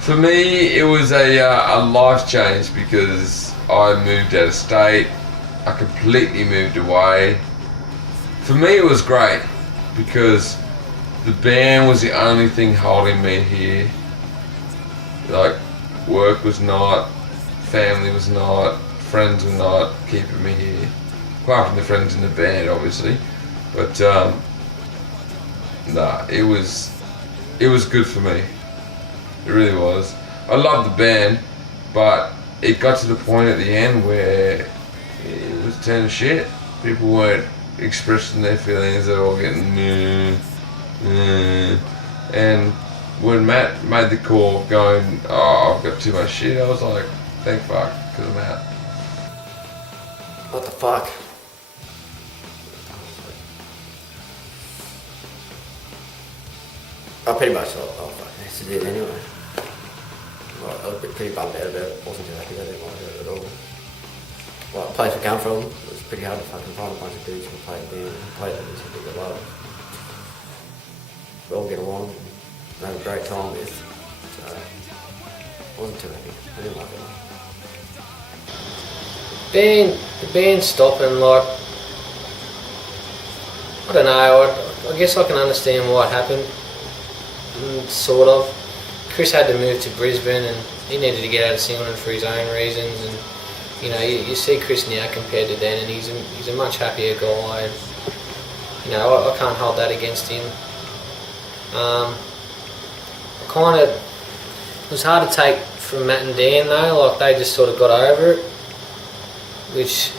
For me, it was a life change because I moved out of state. I completely moved away. For me, it was great because the band was the only thing holding me here. Like, work was not, family was not, friends were not keeping me here. Apart from the friends in the band, obviously. But, nah, it was good for me. It really was. I loved the band, but it got to the point at the end where it was turning shit. People weren't expressing their feelings, they're all getting and when Matt made the call going, oh, I've got too much shit, I was like, thank fuck, because I'm out. What the fuck? I pretty much thought, oh fuck, this is it anyway. Like, I was pretty bummed out about it, wasn't too happy, I didn't like it at all. Like, the place I come from, it was pretty hard to fucking find a bunch of dudes who played the band and played the music that we love. We all get along and have a great time with, so I wasn't too happy, I didn't like it. The band stopping, like, I don't know, I guess I can understand why it happened, sort of. Chris had to move to Brisbane and he needed to get out of Singleton for his own reasons, and you know, you see Chris now compared to then, and he's a much happier guy, and you know, I can't hold that against him. It was hard to take from Matt and Dan though, like they just sort of got over it, which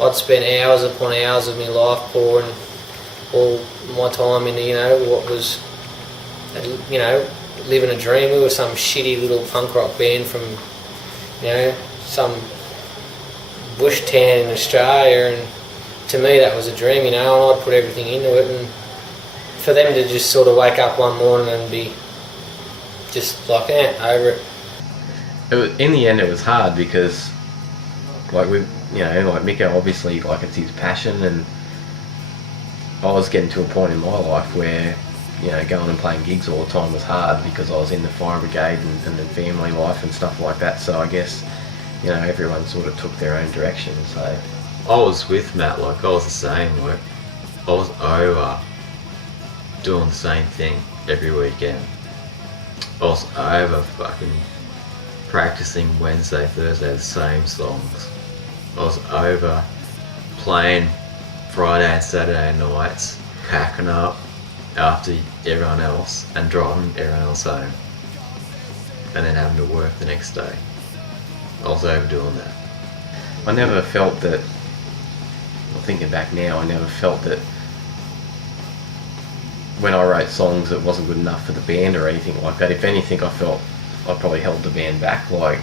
I'd spent hours upon hours of my life pouring all my time into, you know, what was, you know, living a dream. We were some shitty little punk rock band from, you know, some bush town in Australia, and to me that was a dream, you know, and I'd put everything into it, and for them to just sort of wake up one morning and be just like, over it. In the end it was hard because, like, we, you know, like Micka, obviously, like, it's his passion, and I was getting to a point in my life where, you know, going and playing gigs all the time was hard because I was in the fire brigade and the family life and stuff like that. So I guess, you know, everyone sort of took their own direction. So I was with Matt, like I was the same. Like I was over doing the same thing every weekend. I was over fucking practicing Wednesday, Thursday the same songs. I was over playing Friday and Saturday nights, packing up after everyone else and driving everyone else home, and then having to work the next day. I was overdoing that. I never felt that, well, thinking back now, I never felt that when I wrote songs it wasn't good enough for the band or anything like that. If anything, I felt I probably held the band back. Like,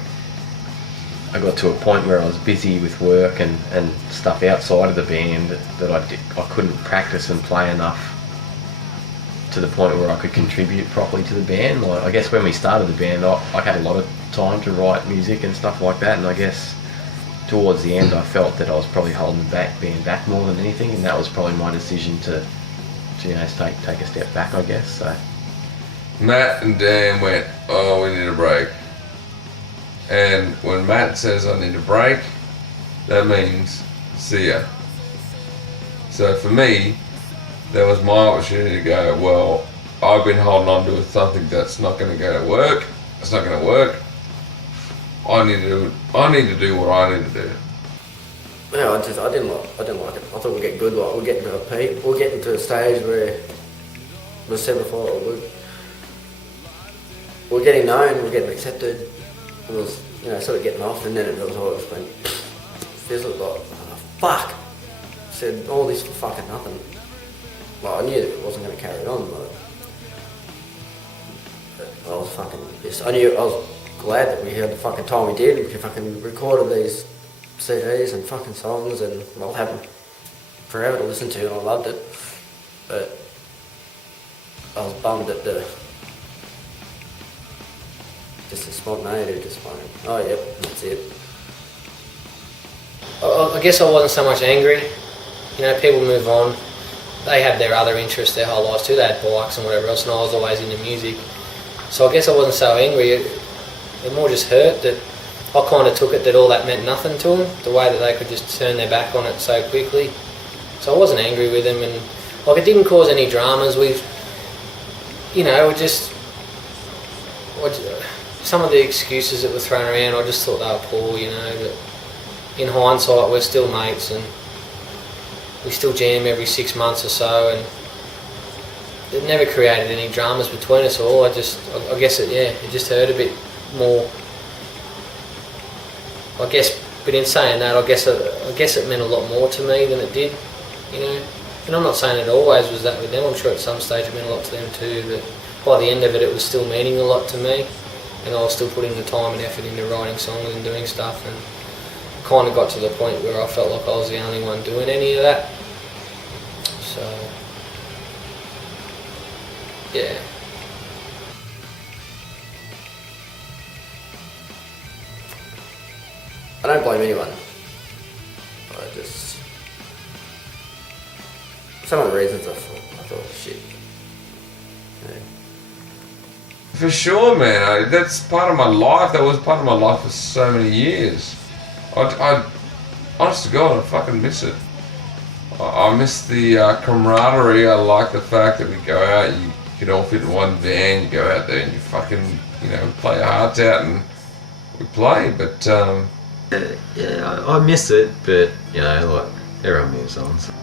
I got to a point where I was busy with work and stuff outside of the band that I couldn't practice and play enough to the point where I could contribute properly to the band. Like, I guess when we started the band, I had a lot of time to write music and stuff like that, and I guess towards the end I felt that I was probably holding the band back more than anything, and that was probably my decision to you know, take a step back, I guess. So Matt and Dan went, oh, we need a break. And when Matt says I need a break, that means see ya. So for me, that was my opportunity to go, well, I've been holding on to something that's not going to go to work. It's not going to work. I need to do what I need to do. Yeah, I didn't like it. I thought we'd get good, like we're getting to a peak. We're getting to a stage where, as I said before, we're getting known, we're getting accepted. It was, you know, sort of getting off, and then it was always been fizzled, like, oh, fuck. I said, all this for fucking nothing. Like, I knew that it wasn't going to carry on, but I was fucking pissed. I was glad that we had the fucking time we did. We fucking recorded these CDs and fucking songs, and I'll have them forever to listen to, and I loved it. But I was bummed at the spontaneity, just like, oh yep, that's it. I guess I wasn't so much angry. You know, people move on. They have their other interests their whole lives too. They had bikes and whatever else, and I was always into music. So I guess I wasn't so angry. It more just hurt that I kind of took it that all that meant nothing to them, the way that they could just turn their back on it so quickly. So I wasn't angry with them, and like, it didn't cause any dramas. You know, some of the excuses that were thrown around, I just thought they were poor, you know, but in hindsight we're still mates and we still jam every 6 months or so, and it never created any dramas between us all. I guess it just hurt a bit more. I guess, but in saying that, I guess it meant a lot more to me than it did, you know. And I'm not saying it always was that with them. I'm sure at some stage it meant a lot to them too. But by the end of it, it was still meaning a lot to me, and I was still putting the time and effort into writing songs and doing stuff. And kind of got to the point where I felt like I was the only one doing any of that. So, yeah. I don't blame anyone. Some of the reasons I thought shit. Yeah. For sure, man. That's part of my life. That was part of my life for so many years. I honest to God, I fucking miss it. I miss the camaraderie. I like the fact that we go out, you can all fit in one van, you go out there and you fucking, you know, play our hearts out and we play, but yeah, I miss it, but, you know, like, everyone moves on. So.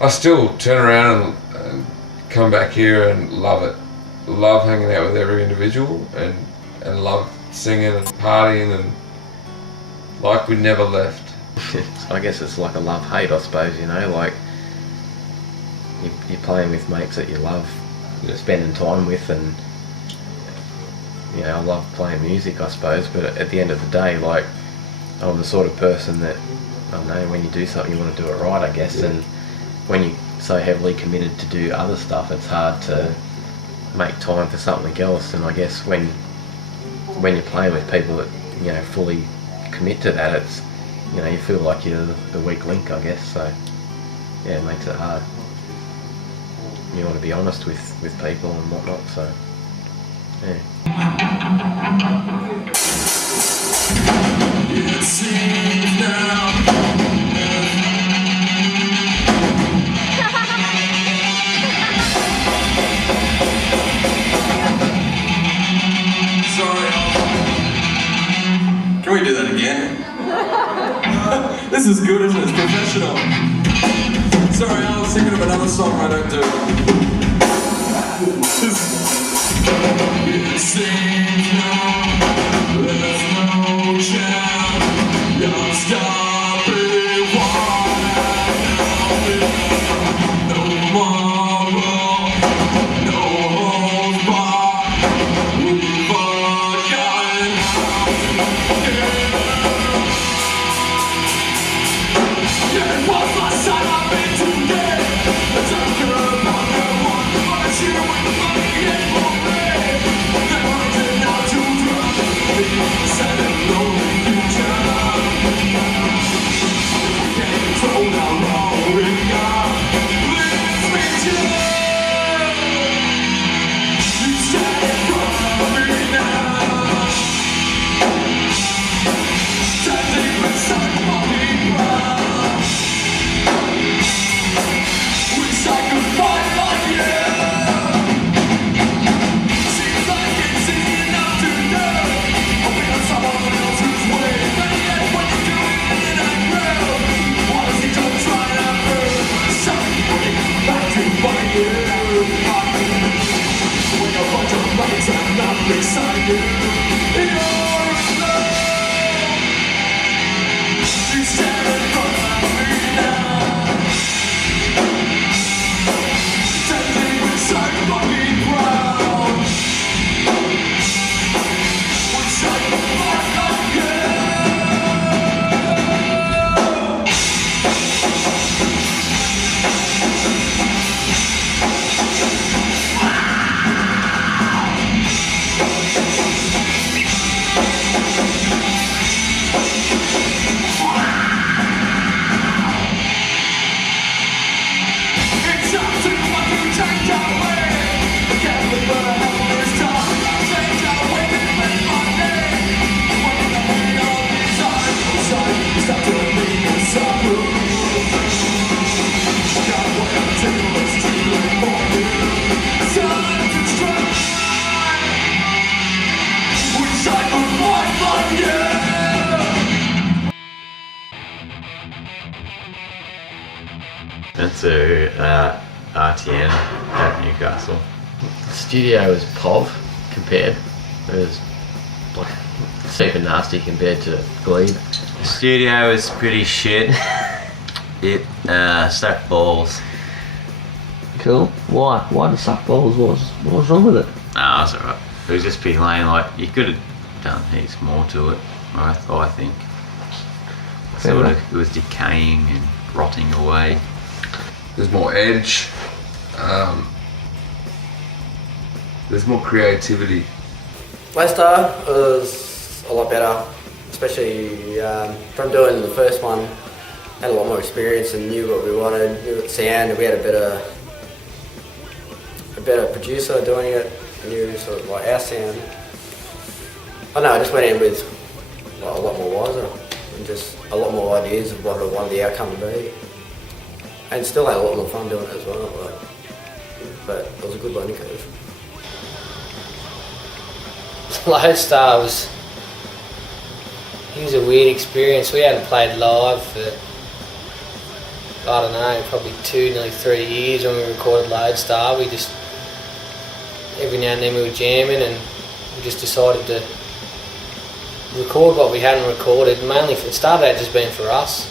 I still turn around and come back here and love it. Love hanging out with every individual and love singing and partying and like we never left. I guess it's like a love-hate, I suppose, you know, like you're playing with mates that you love, you're spending time with, and you know, I love playing music, I suppose, but at the end of the day, like, I'm the sort of person that, I don't know, when you do something you want to do it right, I guess, and when you're so heavily committed to do other stuff, it's hard to make time for something else. And I guess when you're playing with people that, you know, fully commit to that, it's, you know, you feel like you're the weak link, I guess. So yeah, it makes it hard. You want to be honest with people and whatnot, so yeah. It seems now. Can we do that again? This is good, isn't it? It's professional. Sorry, I was thinking of another song I don't do. It seems now there's no chance you'll stop it one. No more, no holds barred. We've forgotten how to get. Yeah, it was last time I've been today. I don't care about no one but you and the money and more red. Never did not to drop. Being sad and lonely future. We can't control how wrong we are. Please me too. You stand from me now. Standing beside my ground. Wish I could fight like you. Seems like it's easy enough to know. Hoping on someone else's way. But yet when you do it I grow. Why does he don't try to prove something back to find you? When a bunch of lights are not beside you. You're alone. You stand in front of me now. Standing beside fucking ground. Wish I could fight like you. It's up to what you change our way. I can't believe what I have for this time. I'll change our way to make my day. When I'm having all these eyes outside, it's up to me to suffer. Can't wait until it's too late for you. Time to try. Wish I could fight like you. And so, RTN at Newcastle. The studio was POV compared. It was like super nasty compared to Glebe. The studio was pretty shit. It sucked balls. Cool. Why? Why the suck balls? What was wrong with it? Nah, it was alright. It was just pretty lame. Like, you could have done heaps more to it, I think. Sort of, it was decaying and rotting away. There's more edge. There's more creativity. Lodestar was a lot better, especially from doing the first one. Had a lot more experience and knew what we wanted, knew what sound. We had a better producer doing it, knew sort of like our sound. I know, I just went in with a lot more wiser and just a lot more ideas of what I wanted the outcome to be. And still had a lot more fun doing it as well. But it was a good learning curve. Lodestar was a weird experience. We hadn't played live for, I don't know, probably 2, nearly 3 years when we recorded Lodestar. We just, every now and then we were jamming and we just decided to record what we hadn't recorded. Mainly, it started out just being for us.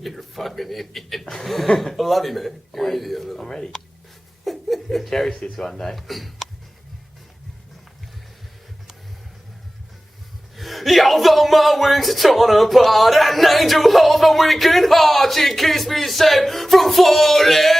You're a fucking idiot. I love you, man. You're an idiot. I'm ready. We'll cherish this one day. Although my wings are torn apart, an angel holds my weakened heart. She keeps me safe from falling.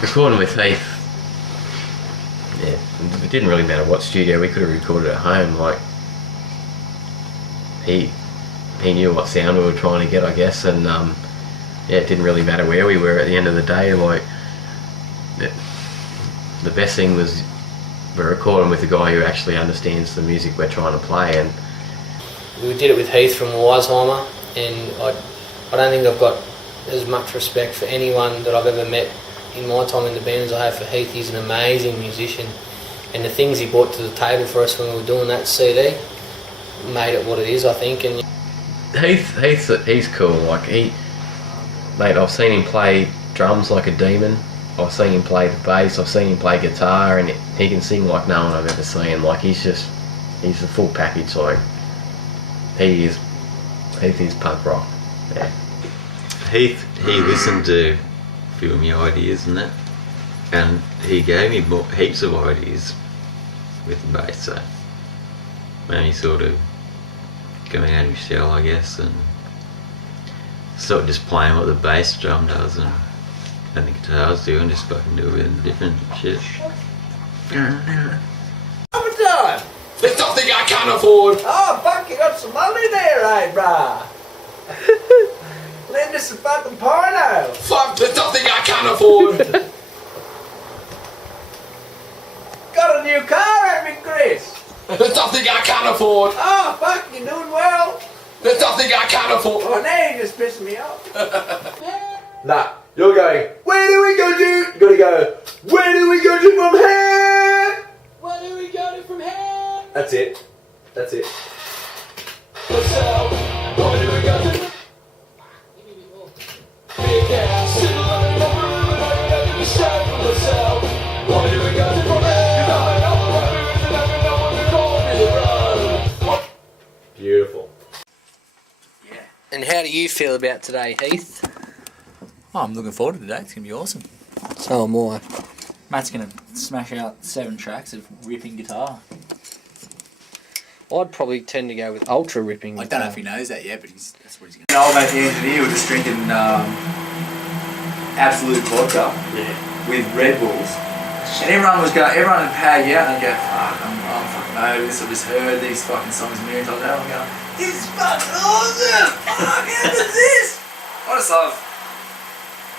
Recording with Heath, yeah, it didn't really matter what studio. We could have recorded at home. Like, he knew what sound we were trying to get, I guess, and yeah, it didn't really matter where we were at the end of the day. Like, the best thing was we're recording with a guy who actually understands the music we're trying to play. And we did it with Heath from Wiseheimer, and I don't think I've got as much respect for anyone that I've ever met in my time in the band as I have for Heath. He's an amazing musician, and the things he brought to the table for us when we were doing that CD made it what it is, I think. And He's cool. Like, mate, I've seen him play drums like a demon. I've seen him play the bass. I've seen him play guitar, and he can sing like no one I've ever seen. Like, he's a full package. Like, Heath is punk rock. Yeah. He listened to a few of my ideas and that, and he gave me heaps of ideas with the bass. So made me sort of come out of my shell, I guess, and sort of just playing what the bass drum does and the guitars do, and just fucking do it different shit. Overtime! There's something I can't afford! Oh, fuck, you got some money there, eh, brah? Lend us some fucking porno! Fuck, there's something I can't afford! Got a new car, haven't you, Chris? There's something I can't afford! Oh, fuck, you doing well? There's something I can't afford! Oh, now you're just pissing me off. Nah, you're going, where do we go to? You gotta go, where do we go to from here? Where do we go from here? That's it. That's it. Where do we go to? Big ass, sitting on the room, and I got to decide for myself. Where do we go from here? You know I know what it is, and I know what the call is. Beautiful. And how do you feel about today, Heath? Oh, I'm looking forward to today. It's going to be awesome. So am I. Matt's going to smash out 7 tracks of ripping guitar. I'd probably tend to go with ultra ripping. I don't know if he knows that yet, but that's what he's going to do. Old mate the engineer was just drinking Absolute vodka with Red Bulls. And everyone would pad you out and go, fuck, I'm fucking over this. I've just heard these fucking songs a million times. I'm going, this is fucking awesome! Fuck, how good is this? I just love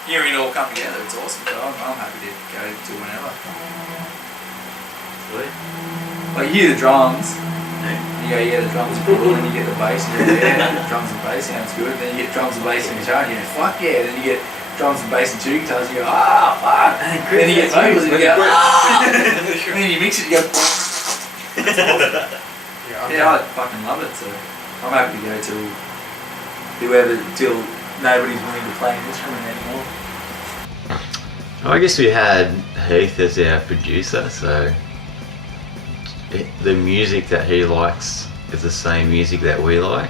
hearing it all come together. It's awesome. So I'm happy to go to whenever. Sweet. Like, you hear the drums. You go, yeah, the drums are cool, and then you get the bass, and you go, yeah, the drums and bass sounds good. Then you get drums and bass and guitar, and you go, fuck yeah. Then you get drums and bass and 2 guitars, and you go, ah, fuck. And then you get vocals, and you go, ah. And then you mix it, and you go, yeah, I fucking love it. So I'm happy to go till nobody's willing to play an instrument anymore. I guess we had Heath as our producer, so the music that he likes is the same music that we like.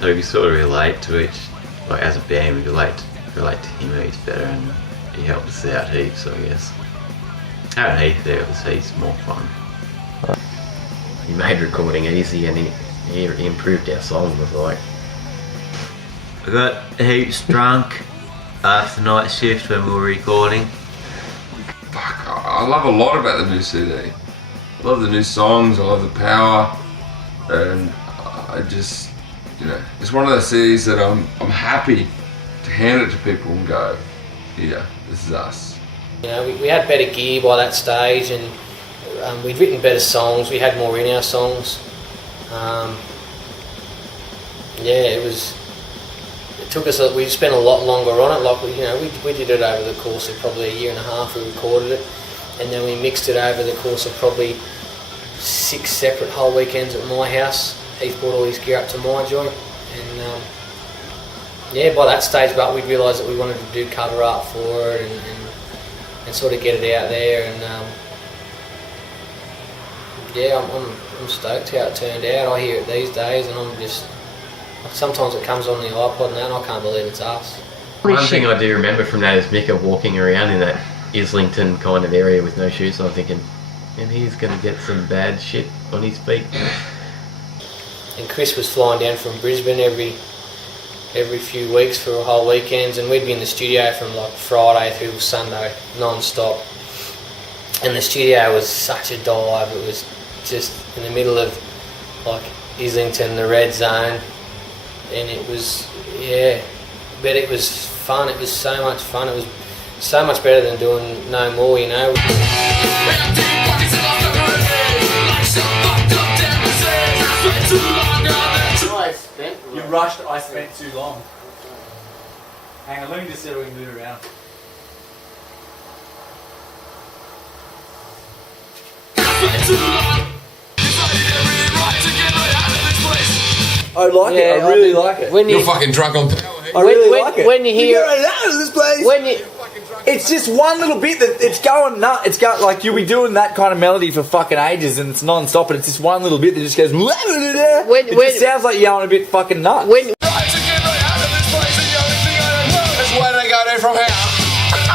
So we sort of relate to each, like as a band, we relate to him heaps better, and he helped us out heaps, I guess. Having Heath there was heaps more fun. He made recording easy, and he improved our song with like. I got heaps drunk after night shift when we were recording. Fuck, I love a lot about the new CD. I love the new songs, I love the power, and I just, it's one of those CDs that I'm happy to hand it to people and go, yeah, this is us. We had better gear by that stage, and we'd written better songs. We had more in our songs. It took us. We spent a lot longer on it. Like we did it over the course of probably a year and a half. We recorded it, and then we mixed it over the course of probably 6 separate whole weekends at my house. Heath brought all his gear up to my joint, and by that stage, but we realised that we wanted to do cover art for it and sort of get it out there. And I'm stoked how it turned out. I hear it these days, and I'm just. Sometimes it comes on the iPod now, and I can't believe it's us. One thing I do remember from that is Micka walking around in that Islington kind of area with no shoes. So I'm thinking, and he's going to get some bad shit on his feet. And Chris was flying down from Brisbane every few weeks for a whole weekends, and we'd be in the studio from like Friday through Sunday, non-stop. And the studio was such a dive. It was just in the middle of like Islington, the red zone. And it was, but it was fun. It was so much fun. It was so much better than doing no more, You rushed, I spent too long. Hang on, let me just see how we can move around. I like it. I really like it. You're fucking drunk on power. I really like it. When you hear this place, it's just one little bit that it's going nut. It's going like you'll be doing that kind of melody for fucking ages, and it's non-stop. And it's just one little bit that just goes. It just sounds like you're going a bit fucking nuts. That's why they got it from here.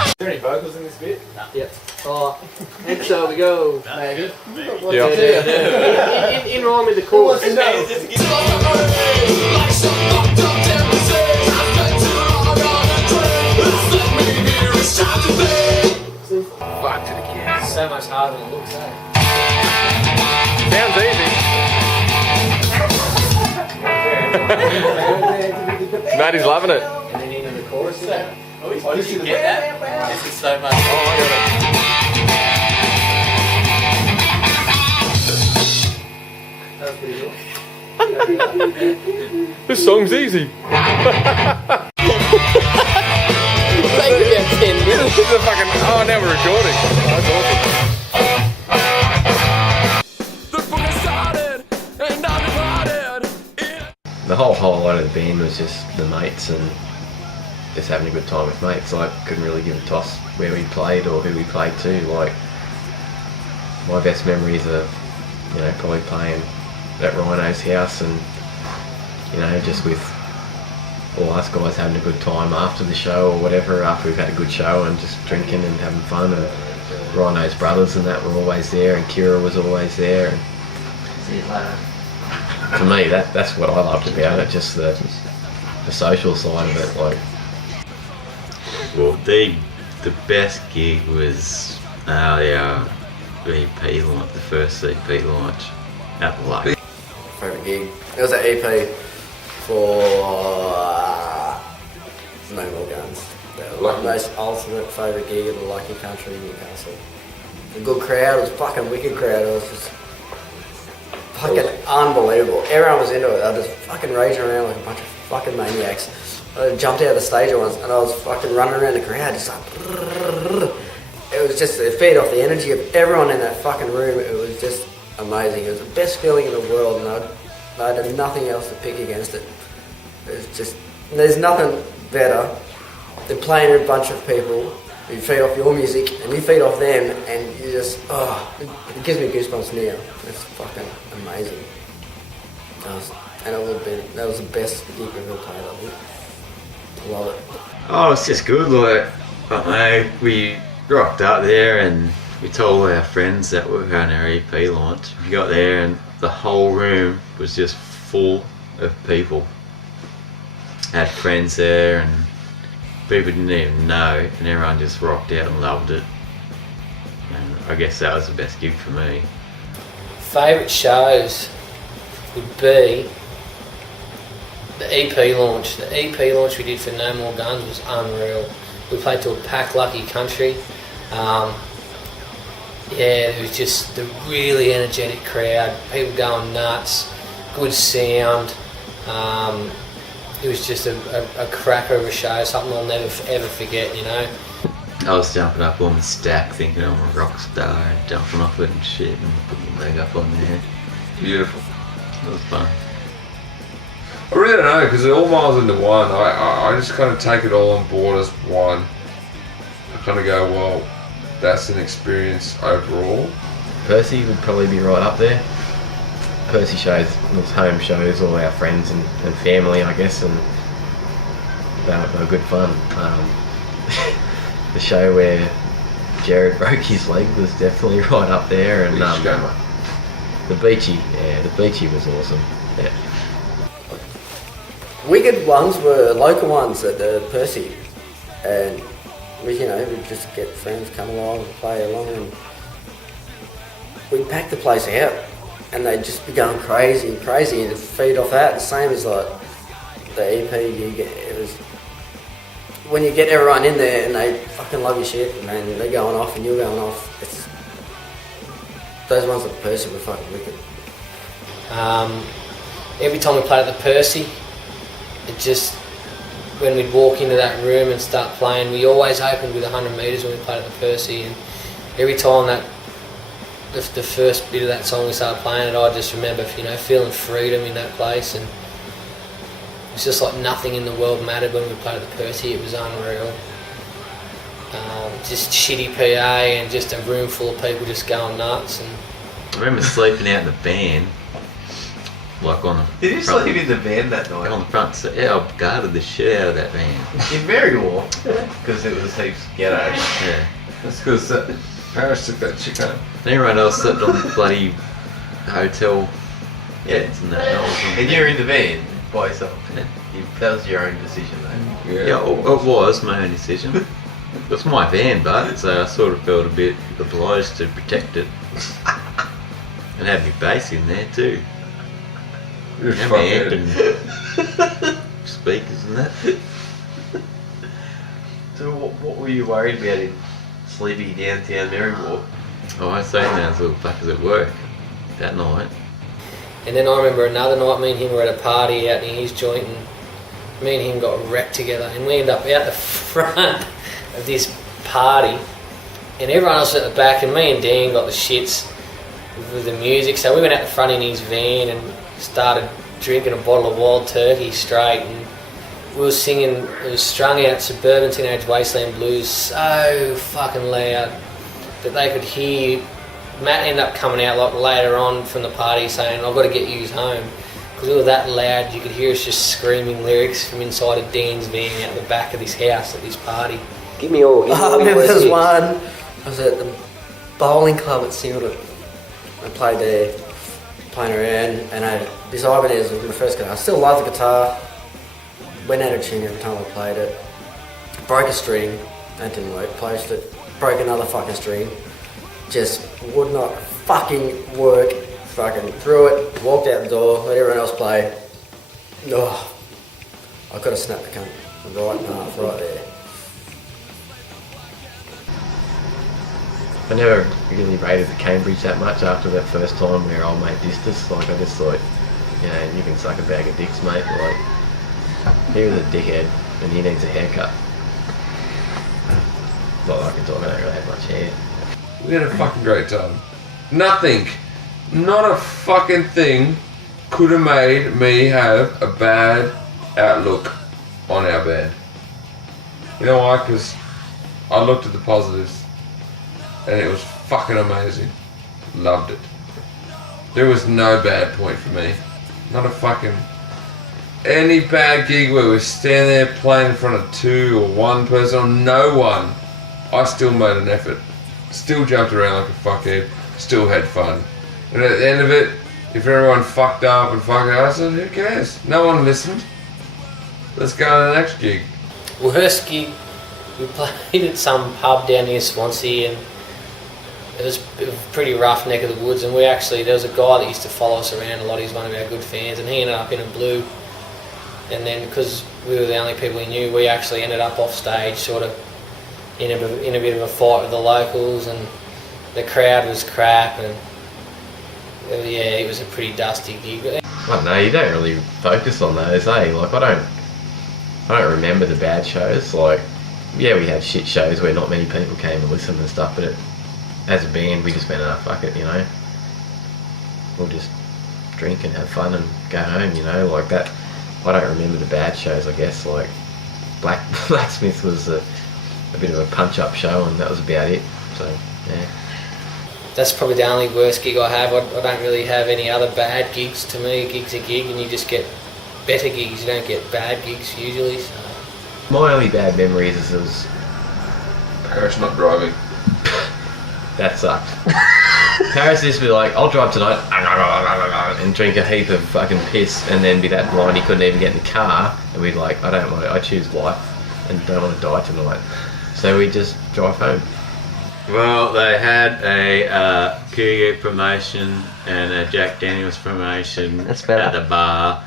Is there any vocals in this bit? Yep. Oh, and so we go, maybe. Yeah. In in rhyme with the chorus. Fuck to the kids. So much harder than it looks, eh? Sounds easy. Maddie's loving it. And then into the chorus. Oh, did you get that? This is so much. Oh, I got it. This song's easy. This is a fucking. Oh, now we're recording. That's awesome. The whole highlight of the band was just the mates and just having a good time with mates. I couldn't really give a toss where we played or who we played to. Like, my best memories are, you know, probably playing at Rhino's house and, you know, just with all us guys having a good time after the show or whatever, after we've had a good show and just drinking and having fun. And Rhino's brothers and that were always there, and Kira was always there. And See you later. for me, that's what I loved about it, just the social side of it. Like, well, the best gig was our EP launch, the first EP launch at the Lake. Favourite gig? It was an EP for No More Guns. The most ultimate favourite gig of the Lucky Country in Newcastle. A good crowd, it was a fucking wicked crowd, it was just fucking unbelievable. Everyone was into it, I was just fucking raging around like a bunch of fucking maniacs. I jumped out of the stage once and I was fucking running around the crowd just like... It was just, it fed off the energy of everyone in that fucking room. It was just amazing. It was the best feeling in the world, and I had nothing else to pick against it. It was just, there's nothing better than playing with a bunch of people who feed off your music and you feed off them, and you just, it gives me goosebumps now. It's fucking amazing. That was the best gig we've ever played, I think. I love it. Oh, it's just good. Like, I don't know, we rocked up there and we told all our friends that we were having our EP launch. We got there and the whole room was just full of people. Had friends there and people didn't even know, and everyone just rocked out and loved it. And I guess that was the best gig for me. Favourite shows would be the EP launch. The EP launch we did for No More Guns was unreal. We played to a packed Lucky Country. It was just the really energetic crowd, people going nuts, good sound. It was just a cracker of a show, something I'll never ever forget, you know. I was jumping up on the stack thinking I'm a rock star and jumping off it and shit and putting my leg up on there. Beautiful. It was fun. I really don't know, because it all miles into one. I just kind of take it all on board as one. I kind of go, well, that's an experience overall. Percy would probably be right up there. Percy shows was home shows, all our friends and family, I guess, and they were good fun. The show where Jared broke his leg was definitely right up there, and the Beachy was awesome. Yeah. Wicked ones were local ones at the Percy, and we'd just get friends come along and play along, and we'd pack the place out, and they'd just be going crazy and feed off that. The same as like the EP, it was when you get everyone in there and they fucking love your shit, and they're going off and you're going off. Those ones at the Percy were fucking wicked. Every time we played at the Percy, when we'd walk into that room and start playing, we always opened with 100 metres when we played at the Percy, and every time the first bit of that song we started playing it, I just remember, feeling freedom in that place, and it's just like nothing in the world mattered when we played at the Percy. It was unreal. Just shitty PA and just a room full of people just going nuts. And I remember sleeping out in the van. Like on the Did you sleep in the van that night? On the front seat. Yeah, I guarded the shit out of that van. In Marywall? Because it was heaps ghetto. Yeah. That's because Paris took that chick home. And everyone else slept on the bloody hotel Yeah, it's not. And you're in the van by yourself. That was your own decision, though. Yeah, it was my own decision. It was my van, but so I sort of felt a bit obliged to protect it. And have my bass in there too. And my amp and speakers and that. So what were you worried about in sleepy downtown Marywalk? Oh, I say now, little fuckers at work that night. And then I remember another night, me and him were at a party out near his joint, and me and him got wrecked together, and we ended up out the front of this party, and everyone else was at the back, and me and Dan got the shits with the music, so we went out the front in his van and started drinking a bottle of Wild Turkey straight, and we were singing, it was strung out Suburban Teenage Wasteland Blues so fucking loud that they could hear. Matt ended up coming out like later on from the party saying, I've got to get you home, because we were that loud you could hear us just screaming lyrics from inside of Dan's van out the back of this house at this party. Give me all. I remember there was one. I was at the bowling club at Singleton. I played there, playing around, and this Ibanez was my first guitar. I still love the guitar. Went out of tune every time I played it. Broke a string. That didn't work. Placed it. Broke another fucking string. Just would not fucking work. Fucking threw it. Walked out the door. Let everyone else play. Oh, I could have snapped the cunt right in half right there. I never really rated the Cambridge that much after that first time where old mate dissed us. Like, I just thought, you know, you can suck a bag of dicks, mate. Like, he was a dickhead and he needs a haircut. Not that I can talk, I don't really have much hair. We had a fucking great time. Nothing, not a fucking thing could have made me have a bad outlook on our band. You know why? Because I looked at the positives and it was fucking amazing. Loved it. There was no bad point for me. Not a fucking... Any bad gig where we're standing there playing in front of 2 or 1 person or no one, I still made an effort. Still jumped around like a fuckhead. Still had fun. And at the end of it, if everyone fucked up and fucked up, I said, who cares? No one listened. Let's go to the next gig. Worst gig, we played at some pub down near Swansea, and it was a pretty rough neck of the woods, and there was a guy that used to follow us around a lot. He's one of our good fans, and he ended up in a blue. And then because we were the only people he knew, we actually ended up off stage sort of in a bit of a fight with the locals, and the crowd was crap, and yeah, it was a pretty dusty gig. I don't know, you don't really focus on those, eh? Like, I don't remember the bad shows. Like, yeah, we had shit shows where not many people came and listened and stuff, but as a band, we just went, fuck it, you know. We'll just drink and have fun and go home, you know, like that. I don't remember the bad shows, I guess. Like, Blacksmith was a bit of a punch-up show, and that was about it. So, yeah. That's probably the only worst gig I have. I don't really have any other bad gigs. To me, a gig's a gig, and you just get better gigs. You don't get bad gigs usually. So. My only bad memories is Paris not driving. That sucked. Paris used to be like, I'll drive tonight, and drink a heap of fucking piss, and then be that blind he couldn't even get in the car, and we'd like, I choose life, and don't want to die tonight. So we just drive home. Well, they had a Cougar promotion and a Jack Daniels promotion at the bar,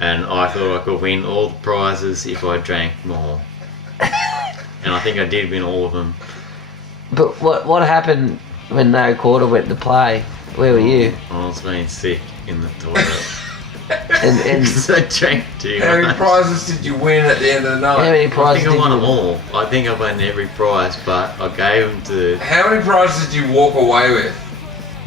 and I thought I could win all the prizes if I drank more. And I think I did win all of them. But what happened when No Quarter went to play? Where were you? I was being sick in the toilet. and so I drank too How many much. prizes did you win at the end of the night? How many I prizes think I did won you them all. I think I won every prize, but I gave them to... How many prizes did you walk away with?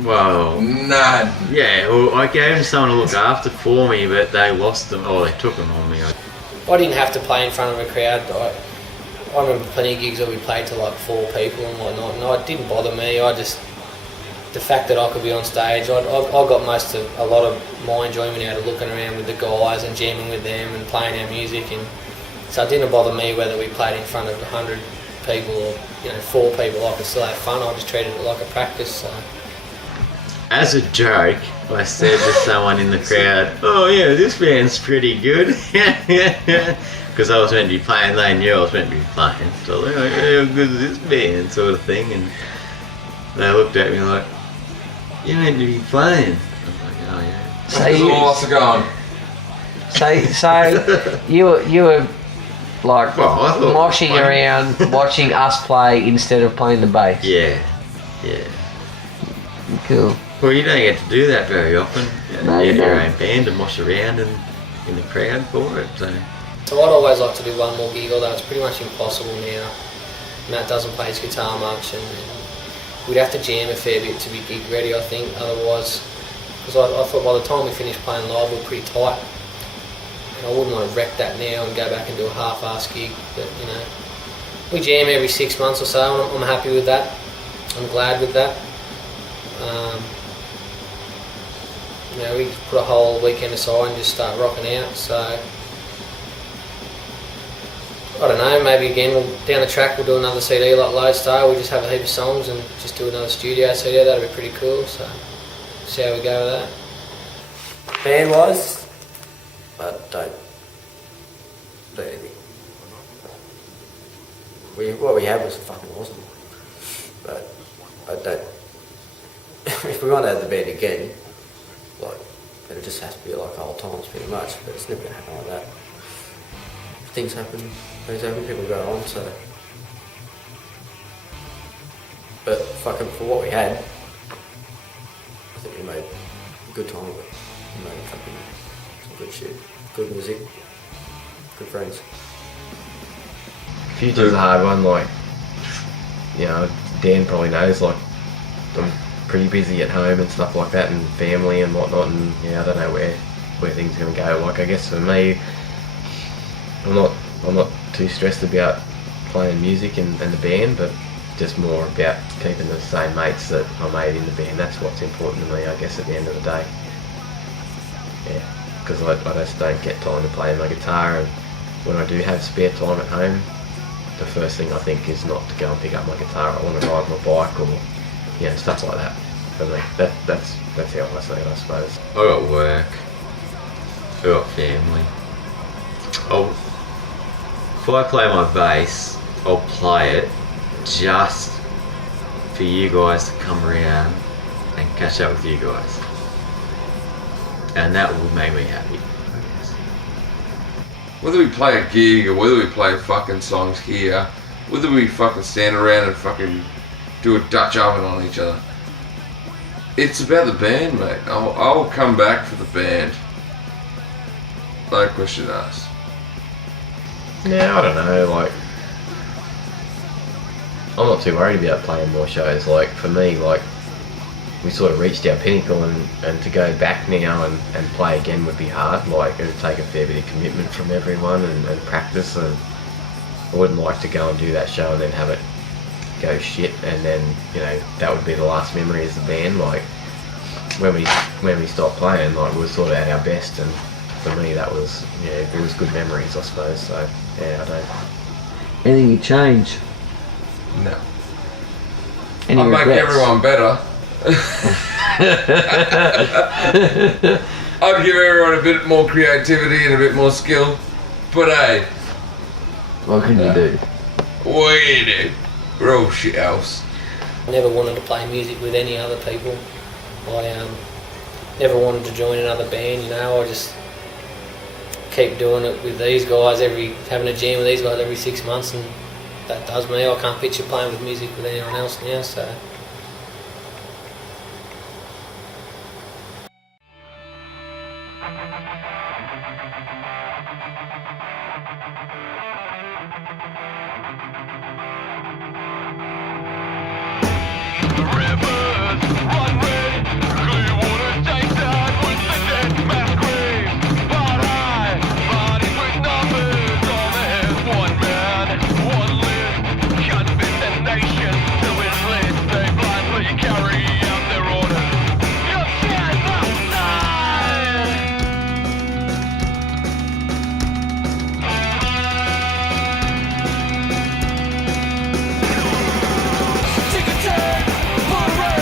Well... None. Yeah, well, I gave them someone to look after for me, but they lost them. Oh, they took them on me. I didn't have to play in front of a crowd. I remember plenty of gigs where we played to like 4 people and whatnot, and it didn't bother me. The fact that I could be on stage, I got a lot of my enjoyment out of looking around with the guys and jamming with them and playing our music, and so it didn't bother me whether we played in front of 100 people or 4 people. I could still have fun. I just treated it like a practice. So. as a joke, I said to someone in the crowd, "Oh yeah, this band's pretty good." Because I was meant to be playing, they knew I was meant to be playing. So they're like, "Hey, how good is this band?" sort of thing. And they looked at me like, "You're meant to be playing." I was like, "Oh yeah." So you were like moshing around watching us play instead of playing the bass. Yeah. Cool. Well, you don't get to do that very often. No, You you have your don't. own band and mosh around and in the crowd for it. So So I'd always like to do one more gig, although it's pretty much impossible now. Matt doesn't play his guitar much, and we'd have to jam a fair bit to be gig ready, I think, otherwise. Because I thought by the time we finished playing live, we were pretty tight. And I wouldn't want to wreck that now and go back and do a half-ass gig. But, you know, we jam every 6 months or so, and I'm happy with that. I'm glad with that. You know, we put a whole weekend aside and just start rocking out, so I don't know, maybe again down the track we'll do another CD like Lodestar. We'll just have a heap of songs and just do another studio CD. That'd be pretty cool, so see how we go with that. Band wise, I don't do anything. What we had was fucking awesome, but I don't. If we want to have the band again, like, it just has to be like old times pretty much, but it's never going to happen like that. Things happen, people go on, so. But fucking for what we had, I think we made a good time of it. We made fucking some good shit, good music, good friends. Future's a hard one, like, you know, Dan probably knows, like, I'm pretty busy at home and stuff like that, and family and whatnot, and yeah, I don't know where things are going to go. Like, I guess for me, I'm not too stressed about playing music and the band, but just more about keeping the same mates that I made in the band. That's what's important to me, I guess, at the end of the day. Yeah, because I just don't get time to play my guitar, and when I do have spare time at home, the first thing I think is not to go and pick up my guitar. I want to ride my bike or, you know, stuff like that. For me, that's how I see it, I suppose. I got work. I got family. If I play my bass, I'll play it just for you guys to come around and catch up with you guys. And that will make me happy, I guess. Whether we play a gig or whether we play fucking songs here, whether we fucking stand around and fucking do a Dutch oven on each other, it's about the band, mate. I'll come back for the band. No question asked. Yeah, I don't know, like, I'm not too worried about playing more shows. Like, for me, like, we sort of reached our pinnacle, and to go back now and play again would be hard. Like, it would take a fair bit of commitment from everyone and practice, and I wouldn't like to go and do that show and then have it go shit, and then, you know, that would be the last memory as the band. Like, when we stopped playing, like, we were sort of at our best, and for me that was, yeah, it was good memories, I suppose. So yeah, I don't. Anything you change? No. Any I'll make regrets? everyone better. I'd give everyone a bit more creativity and a bit more skill, but hey, what can you do? what can you do? We're all shit else. I never wanted to play music with any other people. I never wanted to join another band, you know. I just keep doing it with these guys, having a jam with these guys every 6 months, and that does me. I can't picture playing with music with anyone else now, so. Take a turn, put a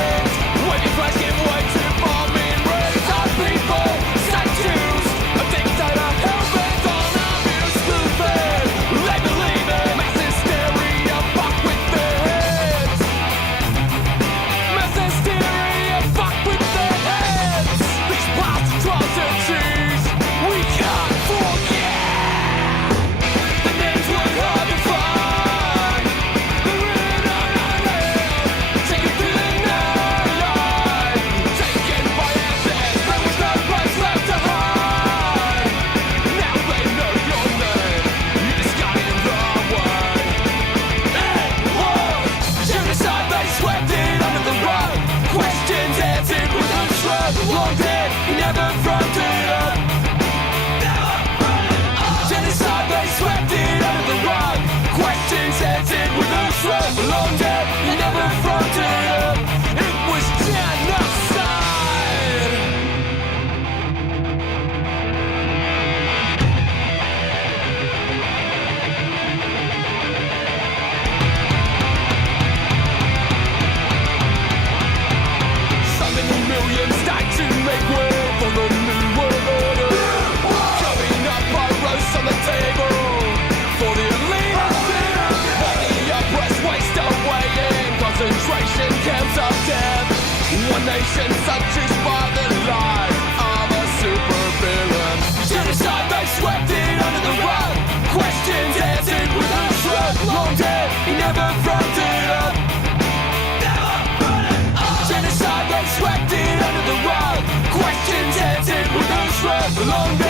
Long